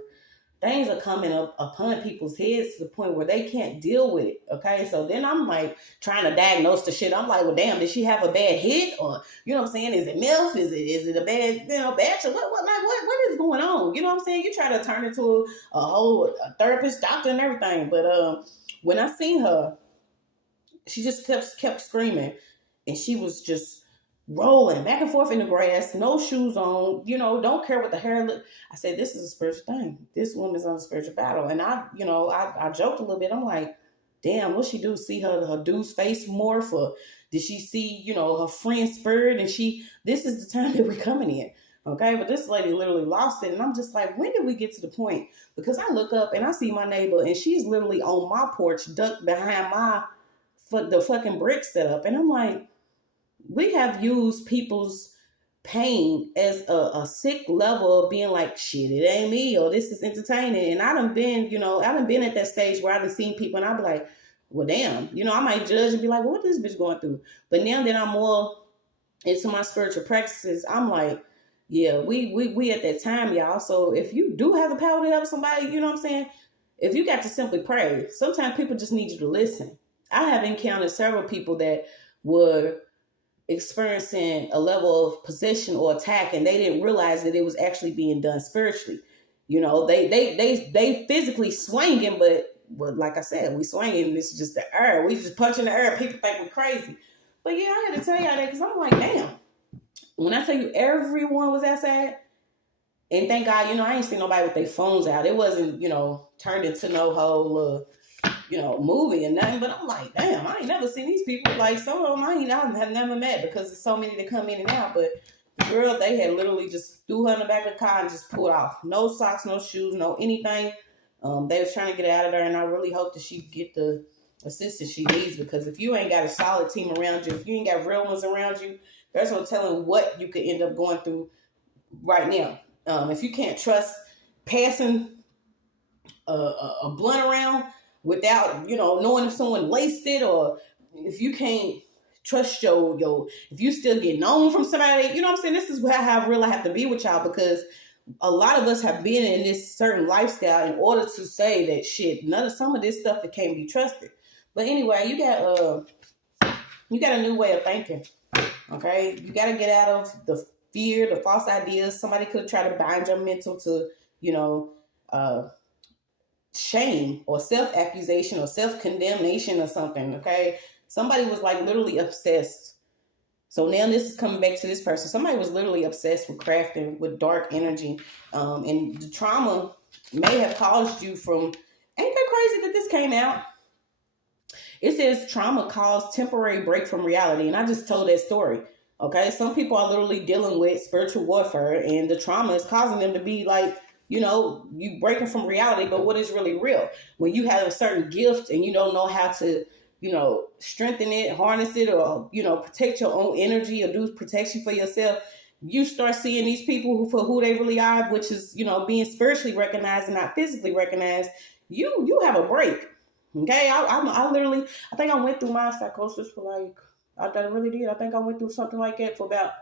things are coming up upon people's heads to the point where they can't deal with it. Okay, so then I'm like trying to diagnose the shit. I'm like, well, damn, did she have a bad hit, or what I'm saying? Is it MILF? Is it a bad bachelor? What is going on? You know what I'm saying? You try to turn into a whole therapist, doctor, and everything. But when I seen her, she just kept screaming, and she was just rolling back and forth in the grass, no shoes on, don't care what the hair look. I said, this is a spiritual thing. This woman's on a spiritual battle. And I joked a little bit. I'm like, damn, what she do? See her dude's face morph? Or did she see, her friend's spirit? And this is the time that we're coming in. Okay. But this lady literally lost it. And I'm just like, when did we get to the point? Because I look up and I see my neighbor and she's literally on my porch, ducked behind the fucking brick setup. And I'm like, we have used people's pain as a sick level of being like, shit, it ain't me, or this is entertaining. And I done been at that stage where I done seen people and I be like, well, damn, I might judge and be like, well, what is this bitch going through? But now that I'm more into my spiritual practices, I'm like, yeah, we at that time, y'all. So if you do have the power to help somebody, you know what I'm saying? If you got to simply pray, sometimes people just need you to listen. I have encountered several people that were experiencing a level of possession or attack, and they didn't realize that it was actually being done spiritually. You know, they physically swinging, but like I said, we swinging. It's just the air. We just punching the air. People think we're crazy. But yeah, I had to tell y'all that because I'm like, damn. When I tell you everyone was outside, and thank God, I ain't seen nobody with their phones out. It wasn't, turned into no whole, movie and nothing. But I'm like, damn, I ain't never seen these people. Like, some of them I've never met because there's so many that come in and out. But the girl, they had literally just threw her in the back of the car and just pulled off. No socks, no shoes, no anything. They was trying to get out of there, and I really hope that she get the assistance she needs, because if you ain't got a solid team around you, if you ain't got real ones around you, there's no telling what you could end up going through right now. If you can't trust passing a blunt around without, knowing if someone laced it, or if you can't trust if you still get known from somebody, you know what I'm saying? This is how real I have to be with y'all, because a lot of us have been in this certain lifestyle in order to say that some of this stuff that can't be trusted. But anyway, you got a new way of thinking. Okay, you got to get out of the fear, the false ideas. Somebody could have tried to bind your mental to, shame or self-accusation or self-condemnation or something. Okay, somebody was like literally obsessed. So now this is coming back to this person. Somebody was literally obsessed with crafting, with dark energy, and the trauma may have caused you from. Ain't that crazy that this came out? It says trauma caused temporary break from reality. And I just told that story. Okay. Some people are literally dealing with spiritual warfare, and the trauma is causing them to be like, you breaking from reality, but what is really real? When you have a certain gift and you don't know how to, strengthen it, harness it, or, protect your own energy or do protection for yourself, you start seeing these people for who they really are, which is, being spiritually recognized and not physically recognized. You have a break. Okay, I literally, I think I went through my psychosis for like, I really did. I think I went through something like that for about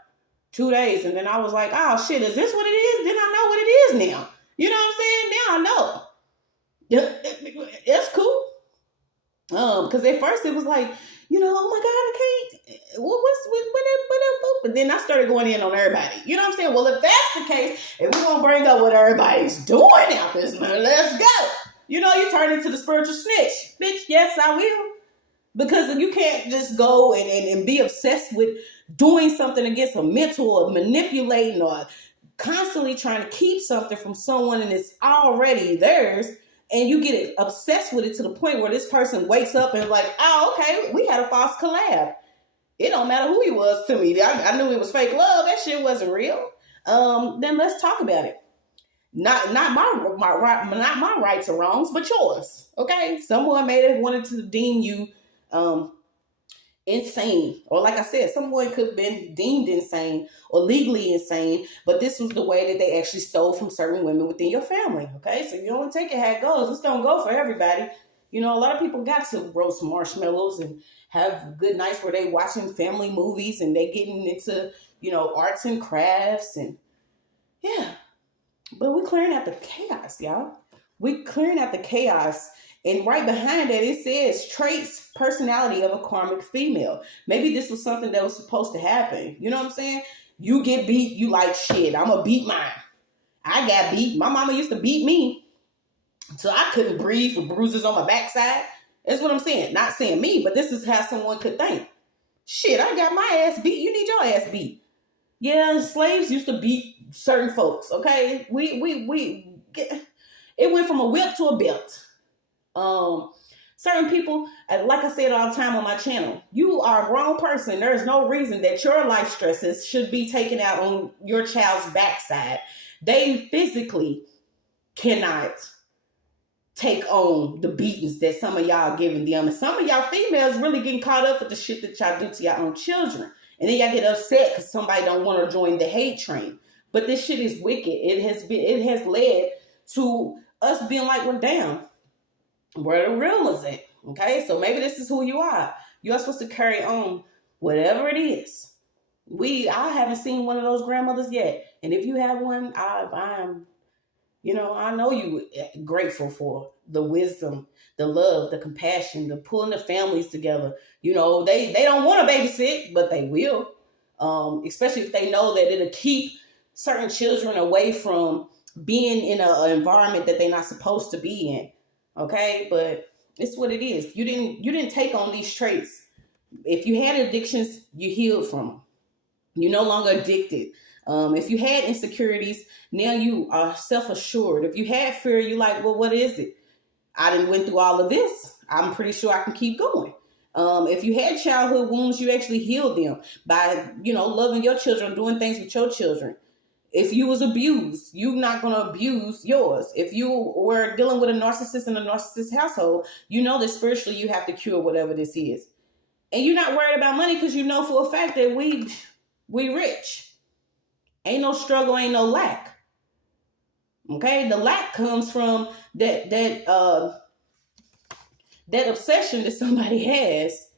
2 days. And then I was like, oh shit, is this what it is? Then I know what it is now. You know what I'm saying? Now I know. It's cool. Because at first it was like, oh my God, I can't. But then I started going in on everybody. You know what I'm saying? Well, if that's the case, if we're going to bring up what everybody's doing out this month, let's go. You turn into the spiritual snitch. Bitch, yes, I will. Because you can't just go and be obsessed with doing something against a mental or manipulating or constantly trying to keep something from someone and it's already theirs. And you get obsessed with it to the point where this person wakes up and is like, oh, okay, we had a false collab. It don't matter who he was to me. I knew it was fake love. That shit wasn't real. Then let's talk about it. Not my rights or wrongs, but yours. Okay, someone may have wanted to deem you insane, or like I said, someone could have been deemed insane or legally insane, but this was the way that they actually stole from certain women within your family. Okay, so you don't take it how it goes. This don't go for everybody. A lot of people got to roast marshmallows and have good nights where they watching family movies and they getting into arts and crafts, and yeah. But we're clearing out the chaos, y'all. We're clearing out the chaos. And right behind that, it says traits, personality of a karmic female. Maybe this was something that was supposed to happen. You know what I'm saying? You get beat, you like, shit, I'm going to beat mine. I got beat. My mama used to beat me. So I couldn't breathe with bruises on my backside. That's what I'm saying. Not saying me, but this is how someone could think. Shit, I got my ass beat. You need your ass beat. Yeah, slaves used to beat certain folks, okay? It went from a whip to a belt. Certain people, like I said all the time on my channel, you are a grown person. There's no reason that your life stresses should be taken out on your child's backside. They physically cannot take on the beatings that some of y'all giving them. And some of y'all females really getting caught up with the shit that y'all do to your own children. And then y'all get upset because somebody don't want to join the hate train. But this shit is wicked. It has led to us being like, well, damn, where the real is at? Okay, so maybe this is who you are. You are supposed to carry on whatever it is. I haven't seen one of those grandmothers yet. And if you have one, I'm, I know you grateful for the wisdom, the love, the compassion, the pulling the families together. They don't want to babysit, but they will. Especially if they know that it'll keep certain children away from being in an environment that they're not supposed to be in. Okay, but it's what it is. You didn't take on these traits. If you had addictions, you healed from them. You're no longer addicted. If you had insecurities, now you are self-assured. If you had fear, you're like, well, what is it? I didn't went through all of this. I'm pretty sure I can keep going. If you had childhood wounds, you actually healed them by, loving your children, doing things with your children. If you was abused, you're not going to abuse yours. If you were dealing with a narcissist in a narcissist household, you know that spiritually you have to cure whatever this is. And you're not worried about money because you know for a fact that we rich. Ain't no struggle, ain't no lack. Okay, the lack comes from that obsession that somebody has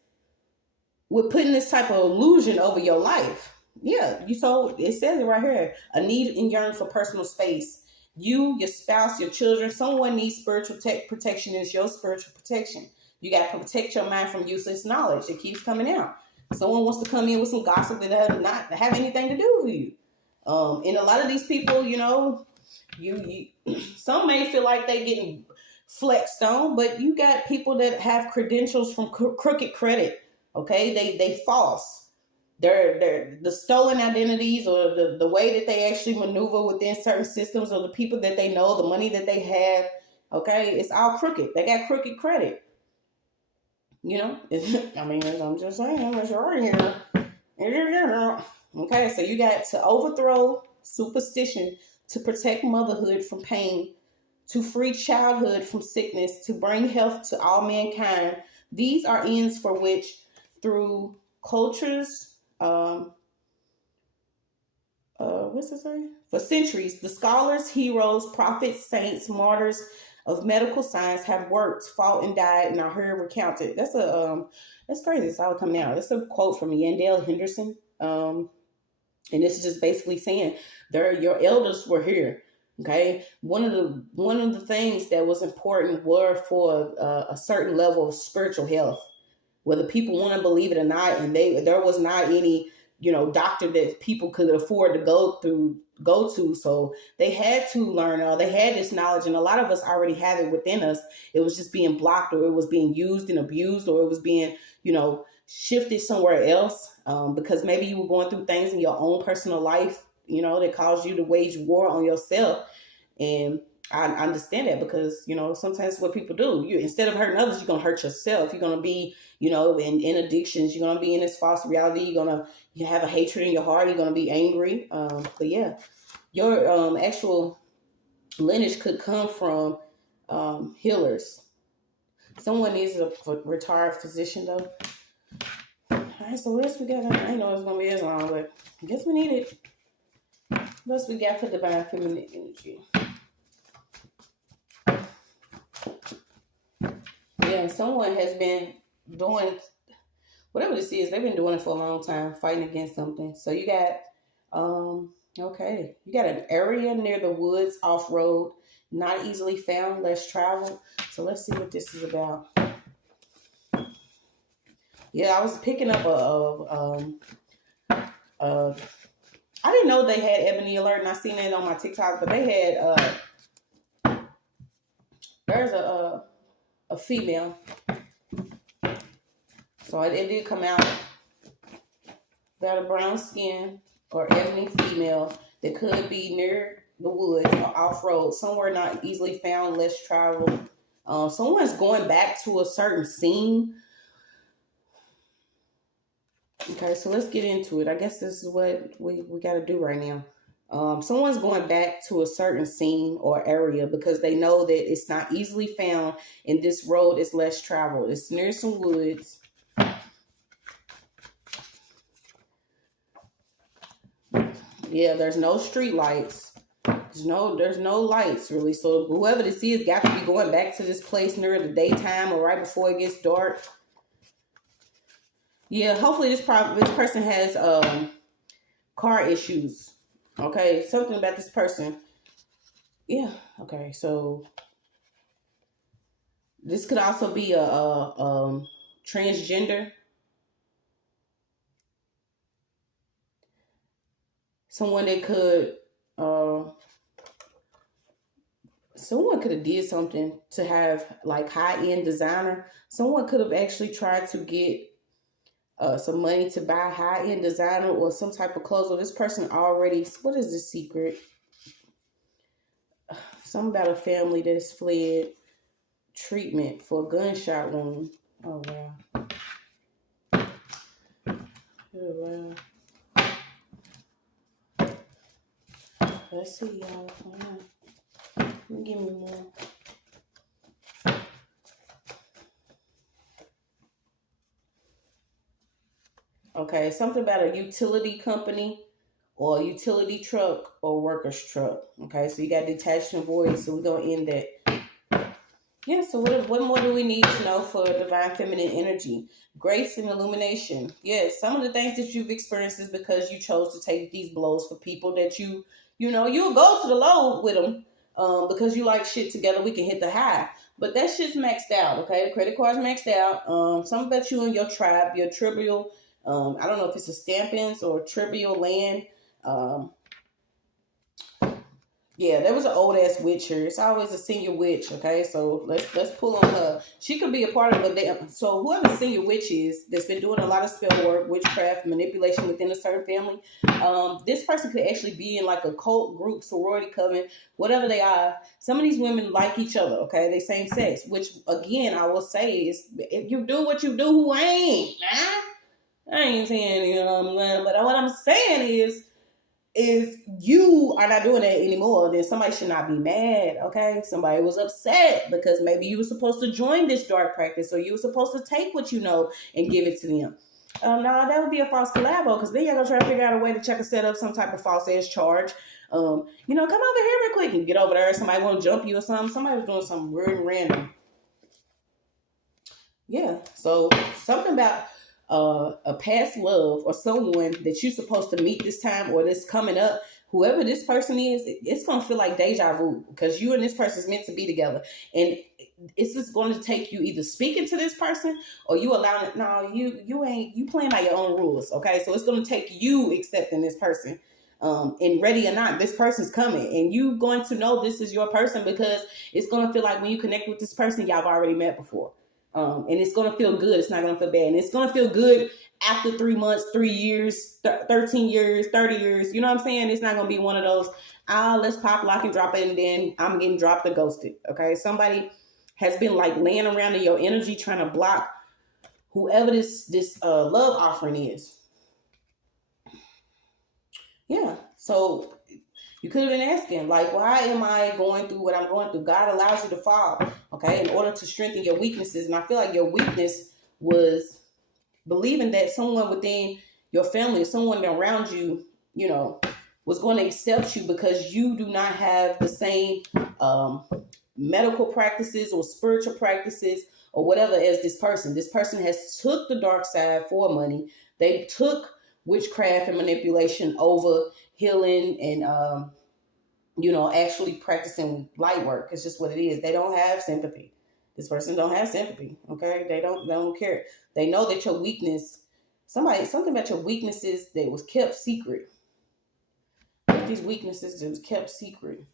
with putting this type of illusion over your life. Yeah, so it says it right here: a need and yearn for personal space. You, your spouse, your children, someone needs spiritual protection. Is your spiritual protection. You got to protect your mind from useless knowledge. It keeps coming out. Someone wants to come in with some gossip that does not have anything to do with you. And a lot of these people, you some may feel like they getting flexed on, but you got people that have credentials from crooked credit. Okay, they false. They're the stolen identities, or the way that they actually maneuver within certain systems, or the people that they know, the money that they have. Okay, it's all crooked. They got crooked credit. I'm just saying, it's right here. Okay, so you got to overthrow superstition, to protect motherhood from pain, to free childhood from sickness, to bring health to all mankind. These are ends for which, through cultures, what's it say? For centuries, the scholars, heroes, prophets, saints, martyrs of medical science have worked, fought, and died, and are here recounted. That's crazy. It's all coming out. It's a quote from Yandel Henderson. And this is just basically saying your elders were here. Okay. One of the things that was important were for a certain level of spiritual health, whether people want to believe it or not. And there was not any, doctor that people could afford to go to. So they had to learn, they had this knowledge, and a lot of us already have it within us. It was just being blocked, or it was being used and abused, or it was being, shifted somewhere else, because maybe you were going through things in your own personal life, that caused you to wage war on yourself. And I understand that, because, sometimes what people do, instead of hurting others, you're going to hurt yourself. You're going to be, in addictions. You're going to be in this false reality. You're going to have a hatred in your heart. You're going to be angry. But yeah, your actual lineage could come from healers. Someone needs a retired physician, though. All right, so what else we got? I didn't know it was going to be as long, but I guess we need it. What else we got for divine feminine energy? Yeah, someone has been doing whatever this is. They've been doing it for a long time, fighting against something. So you got, you got an area near the woods, off-road, not easily found, less traveled. So let's see what this is about. Yeah, I was picking up I didn't know they had Ebony Alert, and I seen it on my TikTok, but they had, there's a female. So it did come out. Got a brown skin or ebony female that could be near the woods or off-road, somewhere not easily found, less traveled. Someone's going back to a certain scene. Okay, so let's get into it. I guess this is what we got to do right now. Someone's going back to a certain scene or area because they know that it's not easily found, and this road is less traveled. It's near some woods. Yeah, there's no street lights. There's no lights really. So whoever this is got to be going back to this place near the daytime or right before it gets dark. Yeah, hopefully this person has car issues. Okay, something about this person. Yeah. Okay, so this could also be a transgender. Someone that could uh someone could have did something to have like high-end designer. Someone could have actually tried to get some money to buy high-end designer or some type of clothes. Or this person already, what is the secret? Something about a family that's fled treatment for a gunshot wound. Oh wow. Oh wow. Let's see, y'all. Give me more. Okay, something about a utility company or a utility truck or workers truck. Okay, so you got detached and void, so we're gonna end that. Yeah, so what more do we need to know for divine feminine energy? Grace and illumination. Yes, some of the things that you've experienced is because you chose to take these blows for people that you'll go to the low with them because you like shit together. We can hit the high. But that shit's maxed out, okay? The credit card's maxed out. Some about you and your tribe, your tribal, I don't know if it's a stampings or tribal land. Um, Yeah, there was an old ass witch here. It's always a senior witch. Okay, so let's pull on her. She could be a part of it. So whoever senior witch is that's been doing a lot of spell work, witchcraft, manipulation within a certain family, this person could actually be in like a cult group, sorority, coven, whatever they are. Some of these women like each other. Okay, they same sex. Which again, I will say is if you do what you do, who ain't? I ain't saying but what I'm saying is if you are not doing that anymore, then somebody should not be mad, okay? Somebody was upset because maybe you were supposed to join this dark practice or you were supposed to take what you know and give it to them. No, that would be a false collabo because then you're going to try to figure out a way to check or set up some type of false ass charge. Come over here real quick and get over there. Somebody want to jump you or something. Somebody was doing something weird and random. Yeah, so something about a past love or someone that you're supposed to meet this time or this coming up, whoever this person is, it's going to feel like deja vu because you and this person is meant to be together. And it's just going to take you either speaking to this person or you allowing it. No, you playing by your own rules. Okay. So it's going to take you accepting this person. And ready or not, this person's coming and you going to know this is your person because it's going to feel like when you connect with this person, y'all have already met before. And it's going to feel good. It's not going to feel bad. And it's going to feel good after 3 months, 3 years, 13 years, 30 years. You know what I'm saying? It's not going to be one of those, let's pop, lock, and drop it, and then I'm getting dropped or ghosted. Okay? Somebody has been like laying around in your energy trying to block whoever this love offering is. Yeah. So you could have been asking, like, why am I going through what I'm going through? God allows you to fall, okay, in order to strengthen your weaknesses. And I feel like your weakness was believing that someone within your family or someone around you, was going to accept you because you do not have the same medical practices or spiritual practices or whatever as this person. This person has took the dark side for money. They took witchcraft and manipulation over healing and actually practicing light work. It's just what it is. They don't have sympathy. This person don't have sympathy. Okay, they don't care. They know that your weakness, something about your weaknesses that was kept secret. These weaknesses that was kept secret.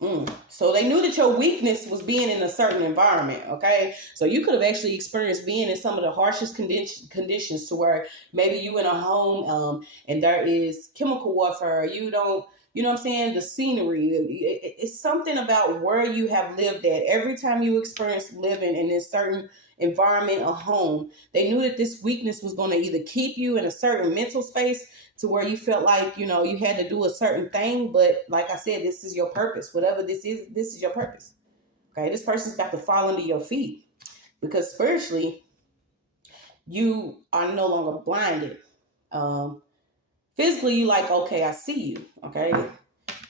So they knew that your weakness was being in a certain environment. Okay, so you could have actually experienced being in some of the harshest conditions to where maybe you in a home and there is chemical warfare. You know what I'm saying? The scenery. It's something about where you have lived at. Every time you experience living in this certain environment or home, they knew that this weakness was going to either keep you in a certain mental space to where you felt like, you had to do a certain thing. But like I said, this is your purpose. Whatever this is your purpose. Okay, this person's about to fall under your feet because spiritually, you are no longer blinded. Physically, you like, okay, I see you. Okay,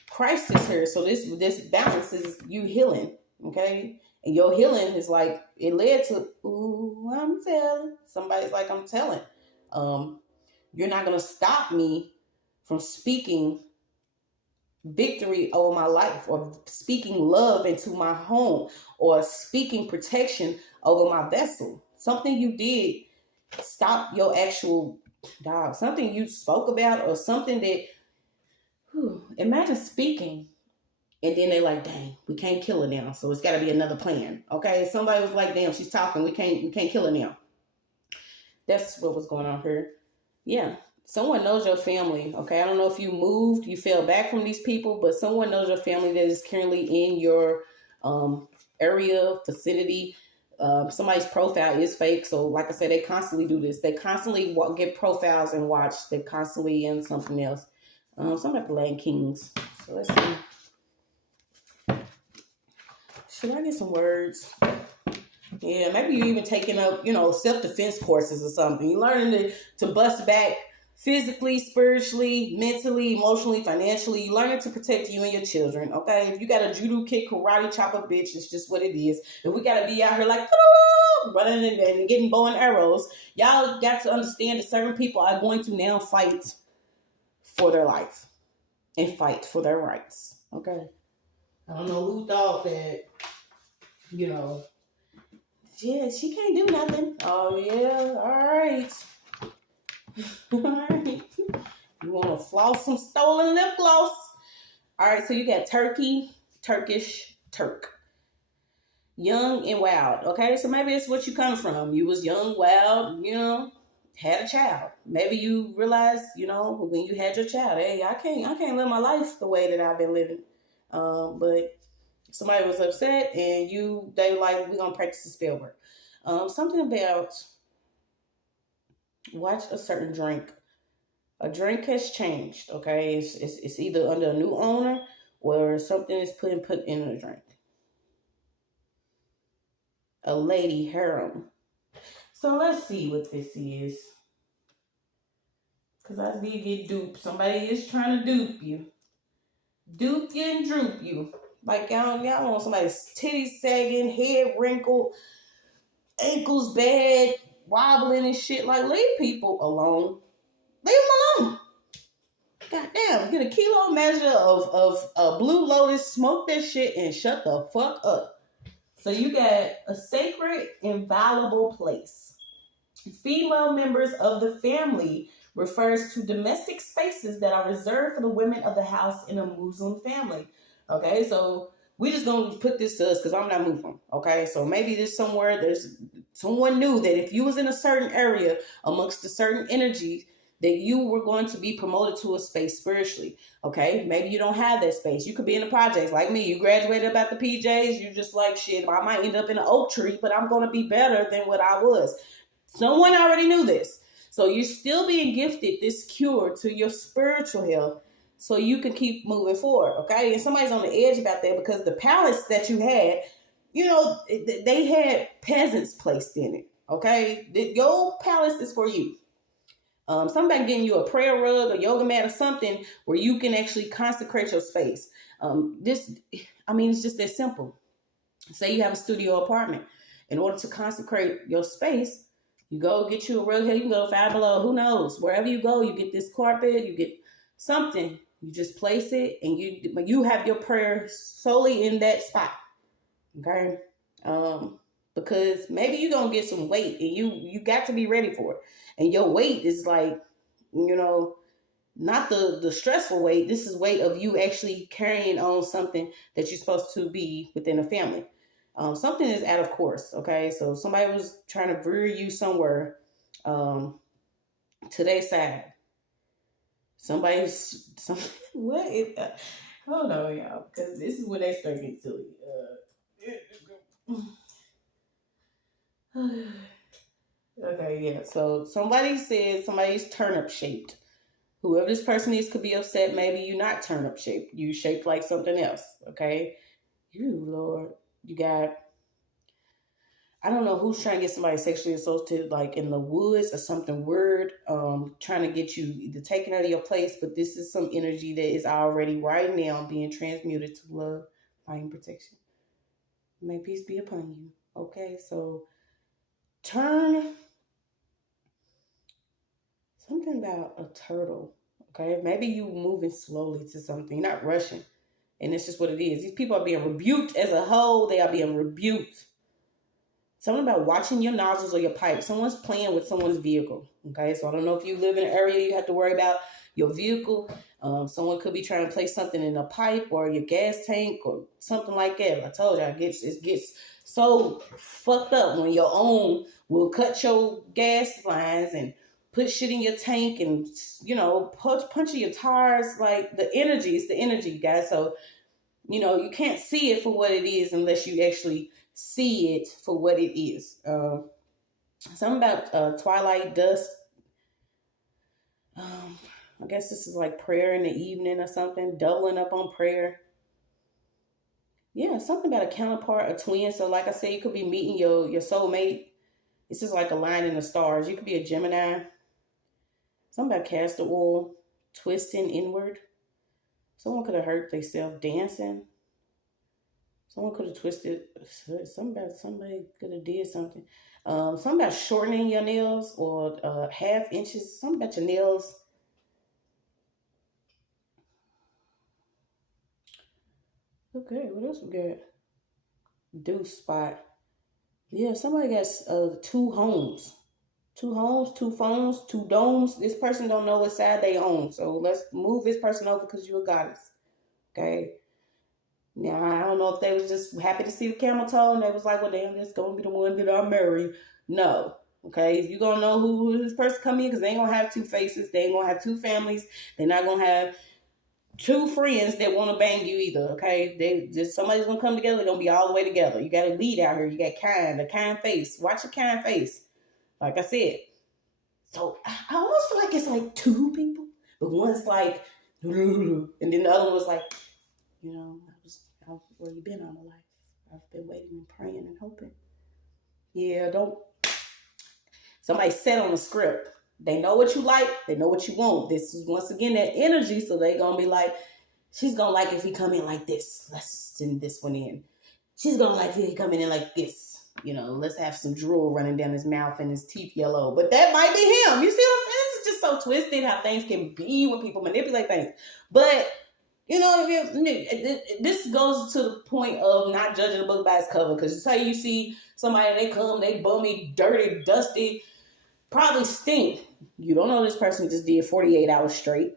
Christ is here, so this balance is you healing. Okay, and your healing is like it led to, I'm telling. Somebody's like, I'm telling. You're not gonna stop me from speaking victory over my life, or speaking love into my home, or speaking protection over my vessel. Something you did stop your actual dog, something you spoke about, or something that, imagine speaking and then they like, dang, we can't kill her now, so it's got to be another plan. Okay, somebody was like, damn, she's talking, we can't kill her now. That's what was going on here. Yeah, someone knows your family. Okay, I don't know if you moved, you fell back from these people, but someone knows your family that is currently in your area, vicinity. Somebody's profile is fake, so like I said, they constantly do this. They constantly get profiles and watch. They're constantly in something else. Some of the Land Kings. So let's see. Should I get some words? Yeah, maybe you're even taking up, self-defense courses or something. You're learning to bust back physically, spiritually, mentally, emotionally, financially. You're learning to protect you and your children, okay? If you got a judo kick, karate chop a bitch, it's just what it is. If we got to be out here like, running and getting bow and arrows, y'all got to understand that certain people are going to now fight for their life and fight for their rights, okay? I don't know who thought that, yeah, she can't do nothing. Oh, yeah, all right. All right. You want to floss some stolen lip gloss? All right, so you got turkey, Turkish, Turk. Young and wild, okay? So maybe it's what you come from. You was young, wild, had a child. Maybe you realized, when you had your child, hey, I can't live my life the way that I've been living. But somebody was upset and they like, we're gonna practice the spell work. Something about watch a certain drink. A drink has changed, okay? It's either under a new owner or something is put in a drink. A lady harem. So let's see what this is. Because I did get duped. Somebody is trying to dupe you. Dupe you and droop you. Like y'all want somebody's titties sagging, head wrinkled, ankles bad, wobbling and shit. Like, leave people alone. Leave them alone. Goddamn, get a kilo measure of Blue Lotus, smoke that shit, and shut the fuck up. So you got a sacred, inviolable place. Female members of the family refers to domestic spaces that are reserved for the women of the house in a Muslim family. Okay, so we just gonna put this to us because I'm not Muslim. Okay, so maybe there's someone knew that if you was in a certain area amongst a certain energy, that you were going to be promoted to a space spiritually. Okay, maybe you don't have that space. You could be in the projects like me. You graduated about the PJs. You just like, shit, I might end up in an oak tree, but I'm going to be better than what I was. Someone already knew this. So you're still being gifted this cure to your spiritual health so you can keep moving forward, okay? And somebody's on the edge about that because the palace that you had, they had peasants placed in it, okay? Your palace is for you. Somebody getting you a prayer rug or yoga mat or something where you can actually consecrate your space. It's just that simple. Say you have a studio apartment. In order to consecrate your space, you go get you a rug. You can go to Five Below. Who knows? Wherever you go, you get this carpet. You get something. You just place it, and you have your prayer solely in that spot. Okay. Because maybe you're gonna get some weight, and you got to be ready for it. And your weight is like, not the stressful weight. This is weight of you actually carrying on something that you're supposed to be within a family. Something is out of course, okay? So somebody was trying to veer you somewhere to their side. What is that? Hold on, y'all, because this is when they start getting silly. Okay, yeah. So somebody said somebody's turnip shaped. Whoever this person is could be upset. Maybe you're not turnip shaped. You shaped like something else. Okay. You Lord, you got. I don't know who's trying to get somebody sexually assaulted, like in the woods or something weird. Trying to get you either taken out of your place, but this is some energy that is already right now being transmuted to love, light, and protection. May peace be upon you. Okay, so turn. Something about a turtle. Okay, maybe you moving slowly to something, you're not rushing. And it's just what it is. These people are being rebuked as a whole. They are being rebuked. Something about watching your nozzles or your pipe. Someone's playing with someone's vehicle. Okay, so I don't know if you live in an area you have to worry about your vehicle. Someone could be trying to place something in a pipe or your gas tank or something like that. I told you, it gets so fucked up when your own will cut your gas lines and put shit in your tank and, you know, punching your tires. Like, the energy, it's the energy, guys. So, you know, you can't see it for what it is unless you actually see it for what it is. Something about twilight dust. I guess this is like prayer in the evening or something, doubling up on prayer. Yeah, something about a counterpart, a twin. So like I said, you could be meeting your soulmate. This is like a line in the stars. You could be a Gemini. Something about castor oil, twisting inward. Someone could have hurt themselves dancing. Someone could have twisted. Somebody could have did something. Something about shortening your nails or half inches. Something about your nails. Okay, what else we got? Deuce spot. Yeah, somebody got 2 homes. 2 homes, 2 phones, 2 domes. This person don't know what side they own. So let's move this person over because you're a goddess. Okay. Now, I don't know if they was just happy to see the camel toe and they was like, well, damn, that's going to be the one that I marry. No. Okay. You're going to know who this person come in because they ain't going to have 2 faces. They ain't going to have 2 families. They're not going to have 2 friends that want to bang you either. Okay. Somebody's going to come together. They're going to be all the way together. You got a lead out here. You got a kind face. Watch a kind face. Like I said. So I almost feel like it's like 2 people, but one's like, and then the other one was like, you know, where you been all my life? I've been waiting and praying and hoping. Yeah, somebody set on the script. They know what you like. They know what you want. This is once again that energy. So they gonna be like, she's gonna like if he come in like this. Let's send this one in. She's gonna like if he come in like this. You know, let's have some drool running down his mouth and his teeth yellow. But that might be him. You see what I'm saying? This is just so twisted how things can be when people manipulate things. But you know, this goes to the point of not judging a book by its cover. Because say you see somebody, they come, they bummy, dirty, dusty, probably stink. You don't know this person just did 48 hours straight.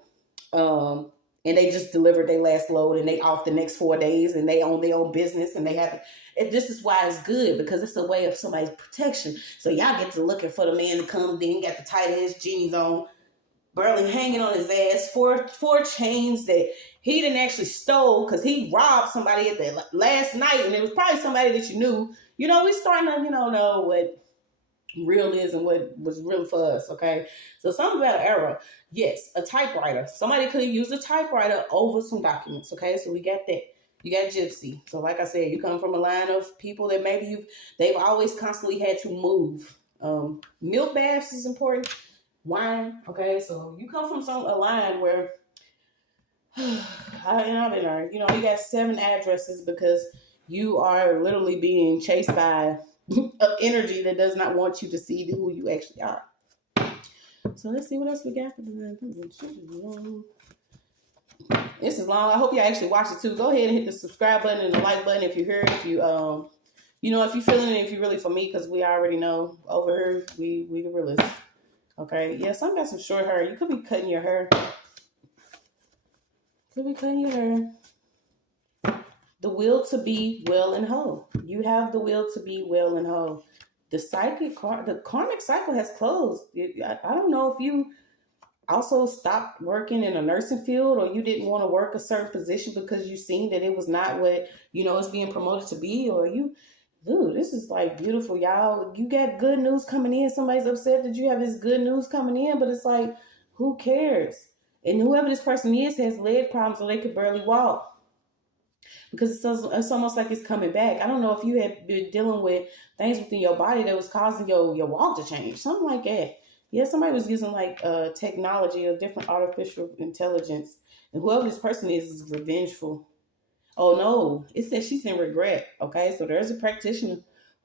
And they just delivered their last load and they off the next 4 days and they own their own business and they have it. This is why it's good because it's a way of somebody's protection. So y'all get to looking for the man to come, then got the tight ass jeans on, barely hanging on his ass, four chains that he didn't actually stole because he robbed somebody at the last night and it was probably somebody that you knew. You know, we starting to, know what real is and what was real for us, okay? So something about an arrow. Yes, a typewriter. Somebody could have used a typewriter over some documents, okay? So we got that. You got gypsy. So like I said, you come from a line of people that maybe they've always constantly had to move. Milk baths is important. Wine, okay? So you come from a line where I've been there. You got 7 addresses because you are literally being chased by energy that does not want you to see who you actually are. So let's see what else we got for the This is long. I hope you actually watch it too. Go ahead and hit the subscribe button and the like button if you're here. If you if you're feeling it, if you're really for me, because we already know over here we the realest. Okay, yeah, some got some short hair. You could be cutting your hair. The will to be well and whole. You have the will to be well and whole. The karmic cycle has closed. I don't know if you also stopped working in a nursing field or you didn't want to work a certain position because you seen that it was not what, it's being promoted to be, or this is like beautiful, y'all. You got good news coming in. Somebody's upset that you have this good news coming in, but it's like, who cares? And whoever this person is has leg problems or they could barely walk. Because it's almost like it's coming back. I don't know if you had been dealing with things within your body that was causing your walk to change. Something like that. Yeah, somebody was using like technology or different artificial intelligence. And whoever this person is revengeful. Oh, no. It says she's in regret. Okay, so there's a practitioner.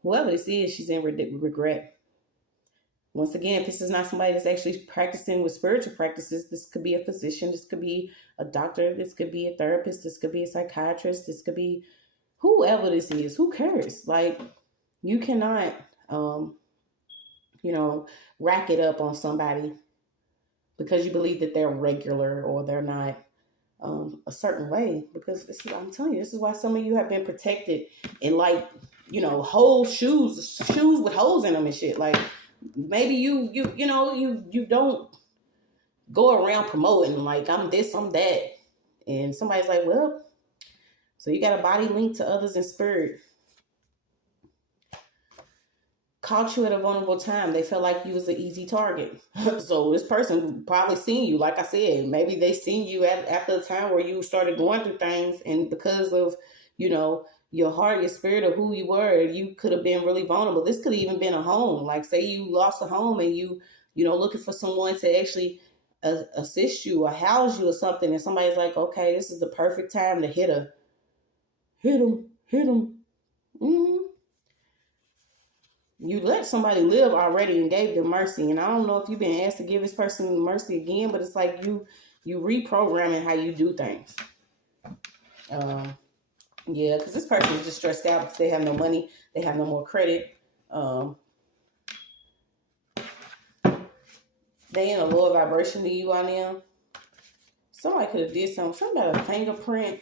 Whoever this is, she's in regret. Once again, if this is not somebody that's actually practicing with spiritual practices, this could be a physician, this could be a doctor, this could be a therapist, this could be a psychiatrist, this could be whoever this is. Who cares? Like, you cannot, you know, rack it up on somebody because you believe that they're regular or they're not a certain way. Because this is, I'm telling you, this is why some of you have been protected in, like, you know, whole shoes with holes in them and shit. Like, maybe you don't go around promoting like I'm this, I'm that, and somebody's like, well, so you got a body linked to others in spirit. Caught you at a vulnerable time. They felt like you was an easy target. So this person probably seen you, like I said, maybe they seen you after the time where you started going through things, and because of, you know, your heart, your spirit, or who you were, you could have been really vulnerable. This could have even been a home. Like, say you lost a home and you know, looking for someone to actually assist you or house you or something, and somebody's like, okay, this is the perfect time to hit her. Hit him. Mm-hmm. You let somebody live already and gave them mercy. And I don't know if you've been asked to give this person mercy again, but it's like you reprogramming how you do things. Yeah, because this person is just stressed out because they have no money, they have no more credit. They in a lower vibration than you are now. Somebody could have did something about a fingerprint.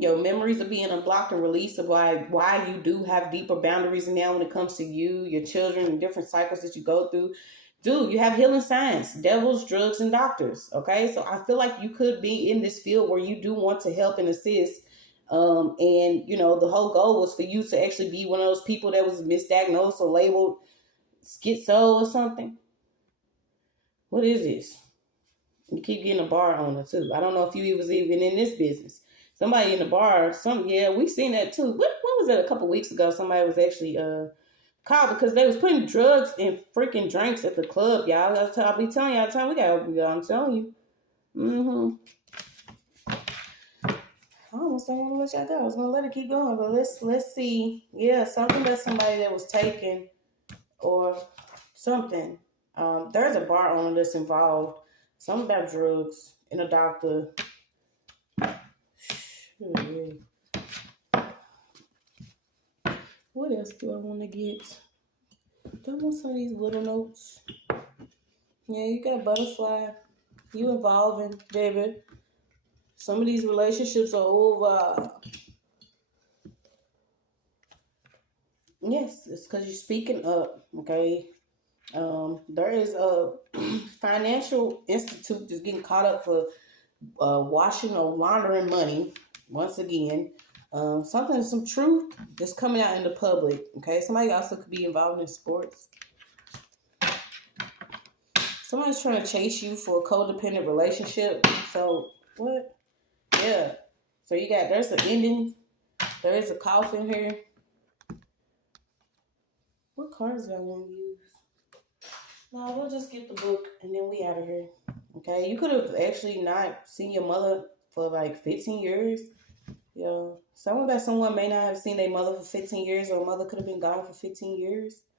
Your memories are being unblocked and released of why you do have deeper boundaries now when it comes to you, your children, and different cycles that you go through. Dude, you have healing science, devils, drugs, and doctors. Okay, so I feel like you could be in this field where you do want to help and assist. And you know, the whole goal was for you to actually be one of those people that was misdiagnosed or labeled schizo or something. What is this? You keep getting a bar on it too. I don't know if you was even in this business. Somebody in the bar, we've seen that too. What was that a couple weeks ago? Somebody was actually called because they was putting drugs in freaking drinks at the club, y'all. I'll be telling y'all, I'm telling you. I almost don't want to let y'all go. I was gonna let it keep going, but let's see. Yeah, something about somebody that was taken or something. There's a bar owner that's involved. Something about drugs and a doctor. What else do I want to get? Do I want some of these little notes? Yeah, you got butterfly. You evolving, baby. Some of these relationships are over. Yes, it's because you're speaking up, okay? There is a financial institute that's getting caught up for washing or laundering money. Once again, some truth that's coming out in the public. Okay, somebody also could be involved in sports. Somebody's trying to chase you for a codependent relationship. So what? Yeah. So there's an ending. There is a coffin here. What cards do I want to use? No, we'll just get the book and then we out of here. Okay, you could have actually not seen your mother for like 15 years. Yeah, someone may not have seen their mother for 15 years, or a mother could have been gone for 15 years.